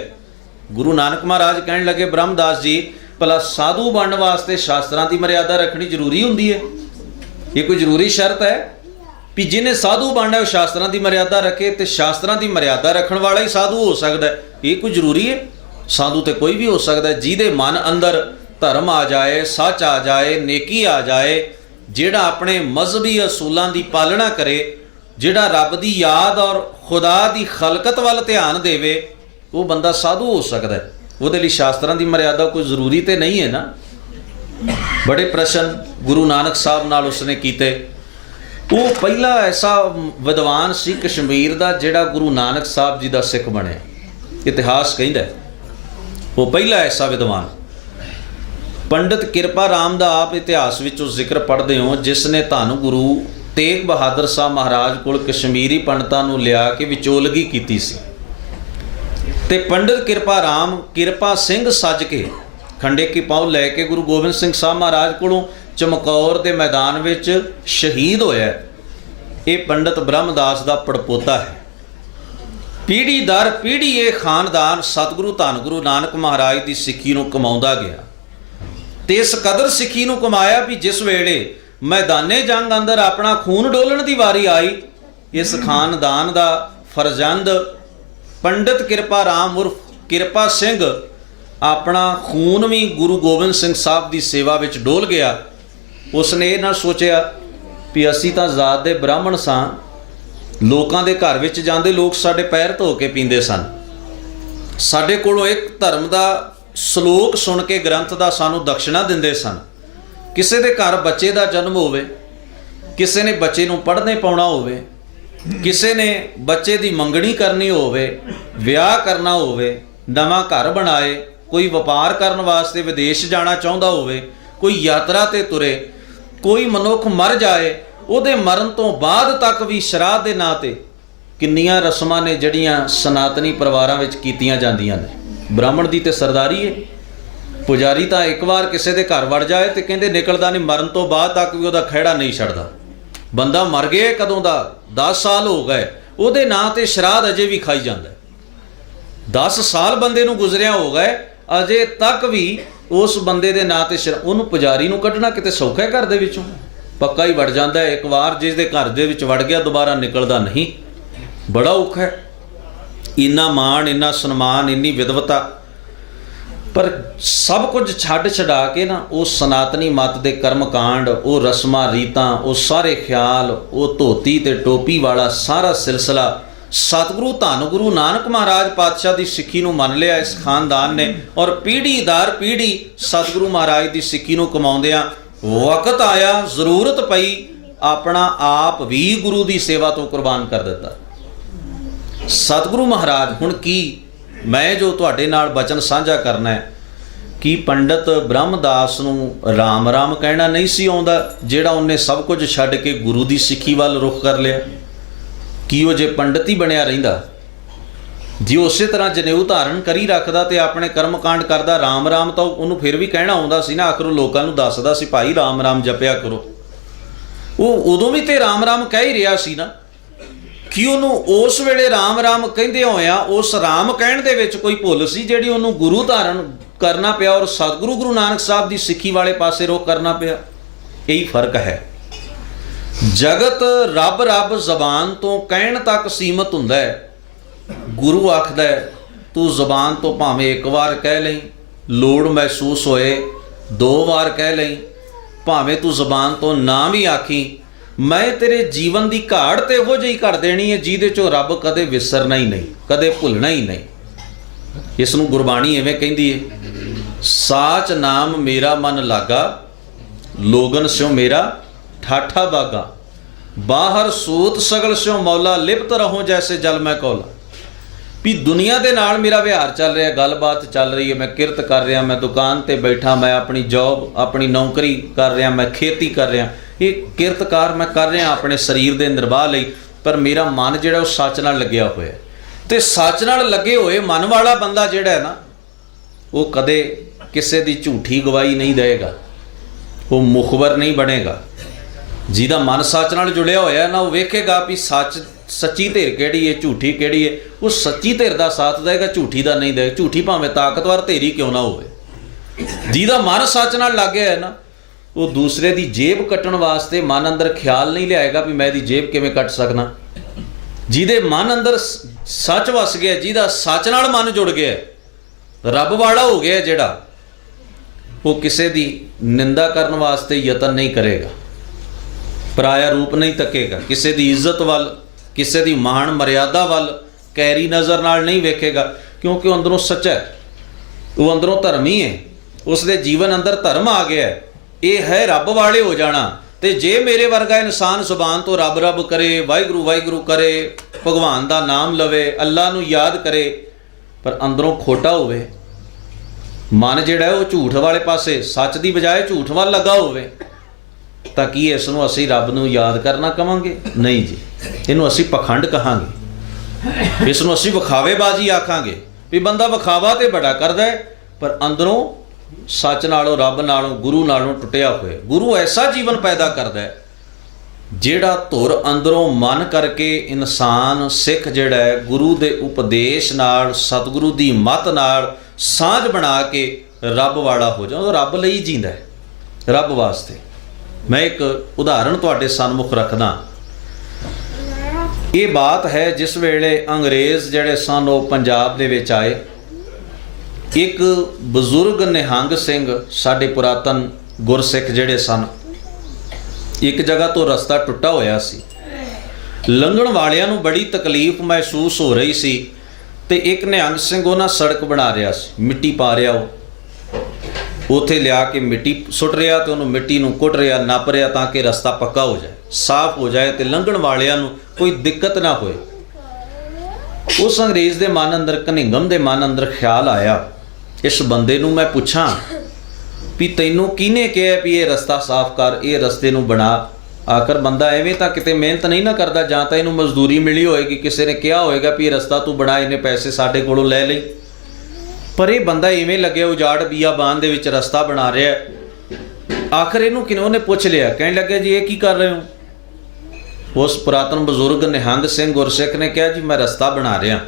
गुरु नानक महाराज कहन लगे ब्रह्मदास जी भला साधु बनने वास्ते शास्त्रां की मर्यादा रखनी जरूरी हुंदी है? ये कोई जरूरी शर्त है भी जिन्हें साधु बनना है शास्त्रां की मर्यादा रखे, तो शास्त्रां की मर्यादा रखने वाला ही साधु हो सकता है? ये कोई जरूरी है? साधु तो कोई भी हो सकता है जिहदे मन अंदर धर्म आ जाए, सच आ जाए, नेकी आ जाए, जिहड़ा अपने मजहबी असूलों की पालना करे, जिहड़ा रब की याद और खुदा की खलकत वाल ध्यान देवे, वो बंदा साधु हो सकता है। वो शास्त्रां की मर्यादा कोई जरूरी तो नहीं है ना। बड़े प्रश्न गुरु नानक साहब नाल उसने कीते। वो पहला ऐसा विद्वान सी कश्मीर का जिहड़ा गुरु नानक साहब जी का सिख बने, इतिहास कहता है वो पहला ऐसा विद्वान। पंडित किरपा राम का आप इतिहास विचों जिक्र पढ़ते हो, जिसने धन गुरु तेग बहादुर साहब महाराज कोल कश्मीरी पंडितां नूं लिया के विचोलगी कीती सी, ते पंडित किरपा राम किरपा सिंह सज के खंडे की पाँव लैके गुरु गोबिंद सिंह साहब महाराज कोलों चमकौर के मैदान विच शहीद होया। ये पंडित ब्रह्मदास का पड़पोता है। पीढ़ी दर पीढ़ी ये खानदान सतगुरु धन गुरु नानक महाराज की सिੱਖੀ नूं कमाउंदा गया, ते इस कदर सिੱਖੀ नूं कमाया भी जिस वेले मैदाने जंग अंदर अपना खून डोलण की वारी आई, इस खानदान का फरजंद पंडित किरपा राम उर्फ किरपा सिंह अपना खून भी गुरु गोबिंद सिंह साहब की सेवा में डोल गया। उसने ये ना सोचा भी असी तो जात दे ब्राह्मण सां, लोकां दे घर विच जांदे लोग साडे पैर धो के पींदे सन, साडे कोलों एक धर्म का सलोक सुन के ग्रंथ का सानू दक्षिणा दिंदे सन। किसी के घर बच्चे का जन्म होवे, किसी ने बच्चे नूं पढ़ने पाउणा होवे, किसी ने बच्चे की मंगणी करनी होवे, विआह करना होवे, नवां घर बनाए, कोई व्यापार करने वास्ते विदेश जाना चाहुंदा होवे, कोई यात्रा ते तुरे, कोई मनुख मर जाए, उहदे मरण तो बाद तक भी श्राद्ध दे नां ते किन्नियां रस्मां ने जड़ियां सनातनी परिवारां विच कीतियां जांदियां ने। ब्राह्मण दी ते सरदारी है, पुजारी तो एक बार किसी के घर वड़ जाए तो कहते निकलता नहीं, मरण तो बाद तक भी वह खैड़ा नहीं छड़ता। बंदा मर गया कदों का 10 साल हो गए, उहदे नां ते श्राद्ध अजे भी खाई जाता है। 10 साल बंदे नूं गुजरिया हो गए, अजे तक भी उस बंदे दे नां ते उहनूं पुजारी नूं कढना किते सौखा है, घर दे विचों पक्का ही वड़ जाता है। एक बार जिस दे घर दे विच वड़ गया दोबारा निकलता नहीं, बड़ा औखा है। इन्ना मान, इन्ना सन्मान, इन्नी विदवता, पर सब कुछ छड्ड छड़ा के ना वो सनातनी मत के कर्म कांड, वो रस्मां रीतां, वो सारे ख्याल, वो धोती ते टोपी वाला सारा सिलसिला सतगुरु धन गुरु नानक महाराज पातशाह की सिੱਖੀ नूं मन लिया इस खानदान ने, और पीढ़ी दर पीढ़ी सतगुरु महाराज की सिੱਖੀ नूं कमाउंदियां वक्त आया, जरूरत पई, अपना आप भी गुरु की सेवा तो कुर्बान कर दिता। सतगुरु महाराज हुण की मैं जो तुहाडे नाल बचन साझा करना है कि पंडित ब्रह्मदास नूं राम राम कहना नहीं सी आउंदा, जिहड़ा उन्हें सब कुछ छड्ड के गुरु की सिੱਖੀ वाल रुख कर लिया? की वो जे पंडित ही बनिया रहिंदा ਜੇ ਉਸੇ ਤਰ੍ਹਾਂ ਜਨੇਊ ਧਾਰਨ ਕਰੀ ਰੱਖਦਾ ਤੇ ਆਪਣੇ ਕਰਮ ਕਾਂਡ ਕਰਦਾ, ਰਾਮ ਰਾਮ ਤਾਂ ਉਹਨੂੰ ਫਿਰ ਵੀ ਕਹਿਣਾ ਆਉਂਦਾ ਸੀ ਨਾ। ਆਖਰ ਉਹ ਲੋਕਾਂ ਨੂੰ ਦੱਸਦਾ ਸੀ ਭਾਈ ਰਾਮ ਰਾਮ ਜਪਿਆ ਕਰੋ। ਉਹ ਉਦੋਂ ਵੀ ਤੇ ਰਾਮ ਰਾਮ ਕਹਿ ਹੀ ਰਿਹਾ ਸੀ ਨਾ, ਕਿ ਉਹਨੂੰ ਉਸ ਵੇਲੇ ਰਾਮ ਰਾਮ ਕਹਿੰਦੇ ਹੋਇਆ ਉਸ ਰਾਮ ਕਹਿਣ ਦੇ ਵਿੱਚ ਕੋਈ ਭੁੱਲ ਸੀ ਜਿਹੜੀ ਉਹਨੂੰ ਗੁਰੂ ਧਾਰਨ ਕਰਨਾ ਪਿਆ ਔਰ ਸਤਿਗੁਰੂ ਗੁਰੂ ਨਾਨਕ ਸਾਹਿਬ ਦੀ ਸਿੱਖੀ ਵਾਲੇ ਪਾਸੇ ਰੁਖ ਕਰਨਾ ਪਿਆ। ਇਹੀ ਫਰਕ ਹੈ। ਜਗਤ ਰੱਬ ਰੱਬ ਜ਼ਬਾਨ ਤੋਂ ਕਹਿਣ ਤੱਕ ਸੀਮਤ ਹੁੰਦਾ ਹੈ। ਗੁਰੂ ਆਖਦਾ ਤੂੰ ਜ਼ਬਾਨ ਤੋਂ ਭਾਵੇਂ ਇੱਕ ਵਾਰ ਕਹਿ ਲਈ, ਲੋੜ ਮਹਿਸੂਸ ਹੋਏ 2 ਵਾਰ ਕਹਿ ਲਈ, ਭਾਵੇਂ ਤੂੰ ਜ਼ਬਾਨ ਤੋਂ ਨਾ ਵੀ ਆਖੀ, ਮੈਂ ਤੇਰੇ ਜੀਵਨ ਦੀ ਘਾੜ ਤੇ ਇਹੋ ਜਿਹੀ ਕਰ ਦੇਣੀ ਹੈ ਜਿਹਦੇ ਚੋਂ ਰੱਬ ਕਦੇ ਵਿਸਰਨਾ ਹੀ ਨਹੀਂ, ਕਦੇ ਭੁੱਲਣਾ ਹੀ ਨਹੀਂ। ਇਸ ਨੂੰ ਗੁਰਬਾਣੀ ਐਵੇਂ ਕਹਿੰਦੀ ਹੈ, ਸਾਚ ਨਾਮ ਮੇਰਾ ਮਨ ਲਾਗਾ, ਲੋਗਨ ਸਿਓ ਮੇਰਾ ਠਾਠਾ ਬਾਗਾ, ਬਾਹਰ ਸੂਤ ਸਗਲ ਸਿਓ ਮੌਲਾ, ਲਿਪਤ ਰਹੋ ਜੈਸੇ ਜਲ ਮੈਂ ਕੌਲਾ। ਵੀ ਦੁਨੀਆ ਦੇ ਨਾਲ ਮੇਰਾ ਵਿਹਾਰ ਚੱਲ ਰਿਹਾ, ਗੱਲਬਾਤ ਚੱਲ ਰਹੀ ਹੈ, ਮੈਂ ਕਿਰਤ ਕਰ ਰਿਹਾ, ਮੈਂ ਦੁਕਾਨ ਤੇ ਬੈਠਾ, ਮੈਂ ਆਪਣੀ ਜੌਬ ਆਪਣੀ ਨੌਕਰੀ ਕਰ ਰਿਹਾ, ਮੈਂ ਖੇਤੀ ਕਰ ਰਿਹਾ, ਇਹ ਕਿਰਤਕਾਰ ਮੈਂ ਕਰ ਰਿਹਾ ਆਪਣੇ ਸਰੀਰ ਦੇ ਨਿਰਵਾਹ ਲਈ, ਪਰ ਮੇਰਾ ਮਨ ਜਿਹੜਾ ਉਹ ਸੱਚ ਨਾਲ ਲੱਗਿਆ ਹੋਇਆ। ਤੇ ਸੱਚ ਨਾਲ ਲੱਗੇ ਹੋਏ ਮਨ ਵਾਲਾ ਬੰਦਾ ਜਿਹੜਾ ਹੈ ਨਾ, ਉਹ ਕਦੇ ਕਿਸੇ ਦੀ ਝੂਠੀ ਗਵਾਹੀ ਨਹੀਂ ਦੇਵੇਗਾ, ਉਹ ਮੁਖਬਰ ਨਹੀਂ ਬਣੇਗਾ। ਜਿਹਦਾ ਮਨ ਸੱਚ ਨਾਲ ਜੁੜਿਆ ਹੋਇਆ ਨਾ, ਉਹ ਵੇਖੇਗਾ ਵੀ ਸੱਚੀ ਧਿਰ ਕਿਹੜੀ ਹੈ, ਝੂਠੀ ਕਿਹੜੀ ਹੈ। ਉਹ ਸੱਚੀ ਧਿਰ ਦਾ ਸਾਥ ਦੇਗਾ, ਝੂਠੀ ਦਾ ਨਹੀਂ ਦੇਗਾ। ਝੂਠੀ ਭਾਵੇਂ ਤਾਕਤਵਰ ਧਿਰ ਹੀ ਕਿਉਂ ਨਾ ਹੋਵੇ। ਜਿਹਦਾ ਮਨ ਸੱਚ ਨਾਲ ਲੱਗ ਗਿਆ ਹੈ ਨਾ, ਉਹ ਦੂਸਰੇ ਦੀ ਜੇਬ ਕੱਟਣ ਵਾਸਤੇ ਮਨ ਅੰਦਰ ਖਿਆਲ ਨਹੀਂ ਲਿਆਏਗਾ ਵੀ ਮੈਂ ਇਹਦੀ ਜੇਬ ਕਿਵੇਂ ਕੱਟ ਸਕਦਾ। ਜਿਹਦੇ ਮਨ ਅੰਦਰ ਸੱਚ ਵਸ ਗਿਆ, ਜਿਹਦਾ ਸੱਚ ਨਾਲ ਮਨ ਜੁੜ ਗਿਆ, ਰੱਬ ਵਾਲਾ ਹੋ ਗਿਆ ਜਿਹੜਾ, ਉਹ ਕਿਸੇ ਦੀ ਨਿੰਦਾ ਕਰਨ ਵਾਸਤੇ ਯਤਨ ਨਹੀਂ ਕਰੇਗਾ, ਪਰਾਇਆ ਰੂਪ ਨਹੀਂ ਤੱਕੇਗਾ, ਕਿਸੇ ਦੀ ਇੱਜ਼ਤ ਵੱਲ, ਕਿਸੇ ਦੀ ਮਾਣ ਮਰਿਆਦਾ ਵੱਲ ਕੈਰੀ ਨਜ਼ਰ ਨਾਲ ਨਹੀਂ ਵੇਖੇਗਾ, ਕਿਉਂਕਿ ਉਹ ਅੰਦਰੋਂ ਸੱਚਾ ਹੈ, ਉਹ ਅੰਦਰੋਂ ਧਰਮੀ ਹੈ, ਉਸ ਦੇ ਜੀਵਨ ਅੰਦਰ ਧਰਮ ਆ ਗਿਆ ਹੈ। ਇਹ ਹੈ ਰੱਬ ਵਾਲੇ ਹੋ ਜਾਣਾ। ਤੇ ਜੇ ਮੇਰੇ ਵਰਗਾ ਇਨਸਾਨ ਜ਼ੁਬਾਨ ਤੋਂ ਰੱਬ ਰੱਬ ਕਰੇ, ਵਾਹਿਗੁਰੂ ਵਾਹਿਗੁਰੂ ਕਰੇ, ਭਗਵਾਨ ਦਾ ਨਾਮ ਲਵੇ, ਅੱਲਾ ਨੂੰ ਯਾਦ ਕਰੇ, ਪਰ ਅੰਦਰੋਂ ਖੋਟਾ ਹੋਵੇ, ਮਨ ਜਿਹੜਾ ਉਹ ਝੂਠ ਵਾਲੇ ਪਾਸੇ, ਸੱਚ ਦੀ ਬਜਾਏ ਝੂਠ ਵੱਲ ਲੱਗਾ ਹੋਵੇ, ਤਾਂ ਕੀ ਇਸ ਨੂੰ ਅਸੀਂ ਰੱਬ ਨੂੰ ਯਾਦ ਕਰਨਾ ਕਹਾਂਗੇ? ਨਹੀਂ ਜੀ, ਇਹਨੂੰ ਅਸੀਂ ਪਖੰਡ ਕਹਾਂਗੇ, ਇਸ ਨੂੰ ਅਸੀਂ ਵਿਖਾਵੇਬਾਜ਼ੀ ਆਖਾਂਗੇ ਵੀ ਬੰਦਾ ਵਿਖਾਵਾ ਤੇ ਬੜਾ ਕਰਦਾ ਹੈ, ਪਰ ਅੰਦਰੋਂ ਸੱਚ ਨਾਲੋਂ, ਰੱਬ ਨਾਲੋਂ, ਗੁਰੂ ਨਾਲੋਂ ਟੁੱਟਿਆ ਹੋਇਆ। ਗੁਰੂ ਐਸਾ ਜੀਵਨ ਪੈਦਾ ਕਰਦਾ ਹੈ ਜਿਹੜਾ ਧੁਰ ਅੰਦਰੋਂ ਮਨ ਕਰਕੇ ਇਨਸਾਨ ਸਿੱਖ ਜਿਹੜਾ ਹੈ ਗੁਰੂ ਦੇ ਉਪਦੇਸ਼ ਨਾਲ, ਸਤਿਗੁਰੂ ਦੀ ਮੱਤ ਨਾਲ ਸਾਂਝ ਬਣਾ ਕੇ ਰੱਬ ਵਾਲਾ ਹੋ ਜਾਂਦਾ, ਰੱਬ ਲਈ ਜੀਂਦਾ ਹੈ, ਰੱਬ ਵਾਸਤੇ। ਮੈਂ ਇੱਕ ਉਦਾਹਰਣ ਤੁਹਾਡੇ ਸਨਮੁਖ ਰੱਖਦਾ। ਇਹ ਬਾਤ ਹੈ ਜਿਸ ਵੇਲੇ ਅੰਗਰੇਜ਼ ਜਿਹੜੇ ਸਨ ਉਹ ਪੰਜਾਬ ਦੇ ਵਿੱਚ ਆਏ। ਇੱਕ ਬਜ਼ੁਰਗ ਨਿਹੰਗ ਸਿੰਘ, ਸਾਡੇ ਪੁਰਾਤਨ ਗੁਰਸਿੱਖ ਜਿਹੜੇ ਸਨ, ਇੱਕ ਜਗ੍ਹਾ ਤੋਂ ਰਸਤਾ ਟੁੱਟਾ ਹੋਇਆ ਸੀ, ਲੰਘਣ ਵਾਲਿਆਂ ਨੂੰ ਬੜੀ ਤਕਲੀਫ ਮਹਿਸੂਸ ਹੋ ਰਹੀ ਸੀ। ਤੇ ਇੱਕ ਨਿਹੰਗ ਸਿੰਘ ਉਹਨਾਂ ਸੜਕ ਬਣਾ ਰਿਹਾ ਸੀ, ਮਿੱਟੀ ਪਾ ਰਿਹਾ, ਉਹ ਉੱਥੇ ਲਿਆ ਕੇ ਮਿੱਟੀ ਸੁੱਟ ਰਿਹਾ ਤੇ ਉਹਨੂੰ ਮਿੱਟੀ ਨੂੰ ਕੁੱਟ ਰਿਹਾ, ਨੱਪ ਰਿਹਾ ਤਾਂ ਕਿ ਰਸਤਾ ਪੱਕਾ ਹੋ ਜਾਏ, ਸਾਫ਼ ਹੋ ਜਾਏ ਤੇ ਲੰਘਣ ਵਾਲਿਆਂ ਨੂੰ ਕੋਈ ਦਿੱਕਤ ਨਾ ਹੋਏ। ਉਸ ਅੰਗਰੇਜ਼ ਦੇ ਮਨ ਅੰਦਰ, ਘਨਿੰਗਮ ਦੇ ਮਨ ਅੰਦਰ ਖਿਆਲ ਆਇਆ, ਇਸ ਬੰਦੇ ਨੂੰ ਮੈਂ ਪੁੱਛਾਂ ਵੀ ਤੈਨੂੰ ਕਿਹਨੇ ਕਿਹਾ ਵੀ ਇਹ ਰਸਤਾ ਸਾਫ਼ ਕਰ, ਇਹ ਰਸਤੇ ਨੂੰ ਬਣਾ। ਆਖਰ ਬੰਦਾ ਐਵੇਂ ਤਾਂ ਕਿਤੇ ਮਿਹਨਤ ਨਹੀਂ ਨਾ ਕਰਦਾ, ਜਾਂ ਤਾਂ ਇਹਨੂੰ ਮਜ਼ਦੂਰੀ ਮਿਲੀ ਹੋਏਗੀ, ਕਿਸੇ ਨੇ ਕਿਹਾ ਹੋਏਗਾ ਵੀ ਇਹ ਰਸਤਾ ਤੂੰ ਬਣਾ, ਇਹਨੇ ਪੈਸੇ ਸਾਡੇ ਕੋਲੋਂ ਲੈ ਲਈ। ਪਰ ਇਹ ਬੰਦਾ ਇਵੇਂ ਲੱਗਿਆ ਉਜਾੜ ਬੀਆਬਾਨ ਦੇ ਵਿੱਚ ਰਸਤਾ ਬਣਾ ਰਿਹਾ। ਆਖਰ ਇਹਨੂੰ ਕਿਹਨੇ ਉਹਨੇ ਪੁੱਛ ਲਿਆ, ਕਹਿਣ ਲੱਗਿਆ ਜੀ ਇਹ ਕੀ ਕਰ ਰਹੇ ਹੋ? ਉਸ ਪੁਰਾਤਨ ਬਜ਼ੁਰਗ ਨਿਹੰਗ ਸਿੰਘ ਗੁਰਸਿੱਖ ਨੇ ਕਿਹਾ ਜੀ ਮੈਂ ਰਸਤਾ ਬਣਾ ਰਿਹਾ।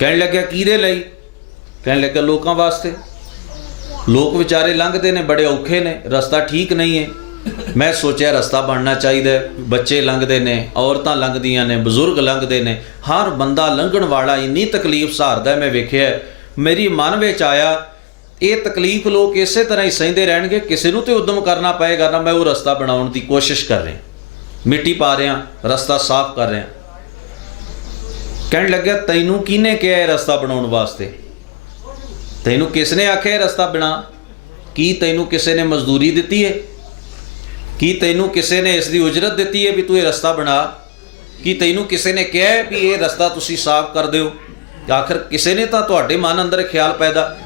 ਕਹਿਣ ਲੱਗਿਆ ਕਿਹਦੇ ਲਈ? ਕਹਿਣ ਲੱਗਾ ਲੋਕਾਂ ਵਾਸਤੇ, ਲੋਕ ਵਿਚਾਰੇ ਲੰਘਦੇ ਨੇ, ਬੜੇ ਔਖੇ ਨੇ, ਰਸਤਾ ਠੀਕ ਨਹੀਂ ਹੈ, ਮੈਂ ਸੋਚਿਆ ਰਸਤਾ ਬਣਨਾ ਚਾਹੀਦਾ। ਬੱਚੇ ਲੰਘਦੇ ਨੇ, ਔਰਤਾਂ ਲੰਘਦੀਆਂ ਨੇ, ਬਜ਼ੁਰਗ ਲੰਘਦੇ ਨੇ, ਹਰ ਬੰਦਾ ਲੰਘਣ ਵਾਲਾ ਇੰਨੀ ਤਕਲੀਫ ਸਹਾਰਦਾ ਮੈਂ ਵੇਖਿਆ। ਮੇਰੀ ਮਨ ਵਿੱਚ ਆਇਆ ਇਹ ਤਕਲੀਫ ਲੋਕ ਇਸੇ ਤਰ੍ਹਾਂ ਹੀ ਸਹਿੰਦੇ ਰਹਿਣਗੇ, ਕਿਸੇ ਨੂੰ ਤੇ ਉਦਮ ਕਰਨਾ ਪਏਗਾ ਨਾ। ਮੈਂ ਉਹ ਰਸਤਾ ਬਣਾਉਣ ਦੀ ਕੋਸ਼ਿਸ਼ ਕਰ ਰਿਹਾ, ਮਿੱਟੀ ਪਾ ਰਿਹਾ, ਰਸਤਾ ਸਾਫ਼ ਕਰ ਰਿਹਾ। ਕਹਿਣ ਲੱਗਿਆ ਤੈਨੂੰ ਕਿਹਨੇ ਕਿਹਾ ਇਹ ਰਸਤਾ ਬਣਾਉਣ ਵਾਸਤੇ? ਤੈਨੂੰ ਕਿਸ ਨੇ ਆਖਿਆ ਰਸਤਾ ਬਣਾ? ਕੀ ਤੈਨੂੰ ਕਿਸੇ ਨੇ ਮਜ਼ਦੂਰੀ ਦਿੱਤੀ ਹੈ? ਕੀ ਤੈਨੂੰ ਕਿਸੇ ਨੇ ਇਸ ਦੀ ਉਜਰਤ ਦਿੱਤੀ ਹੈ ਵੀ ਤੂੰ ਇਹ ਰਸਤਾ ਬਣਾ? ਕੀ ਤੈਨੂੰ ਕਿਸੇ ਨੇ ਕਿਹਾ ਵੀ ਇਹ ਰਸਤਾ ਤੁਸੀਂ ਸਾਫ਼ ਕਰ ਦਿਓ? ਆਖਰ ਕਿਸੇ ਨੇ ਤਾਂ ਤੁਹਾਡੇ ਮਨ ਅੰਦਰ ਖਿਆਲ ਪੈਦਾ।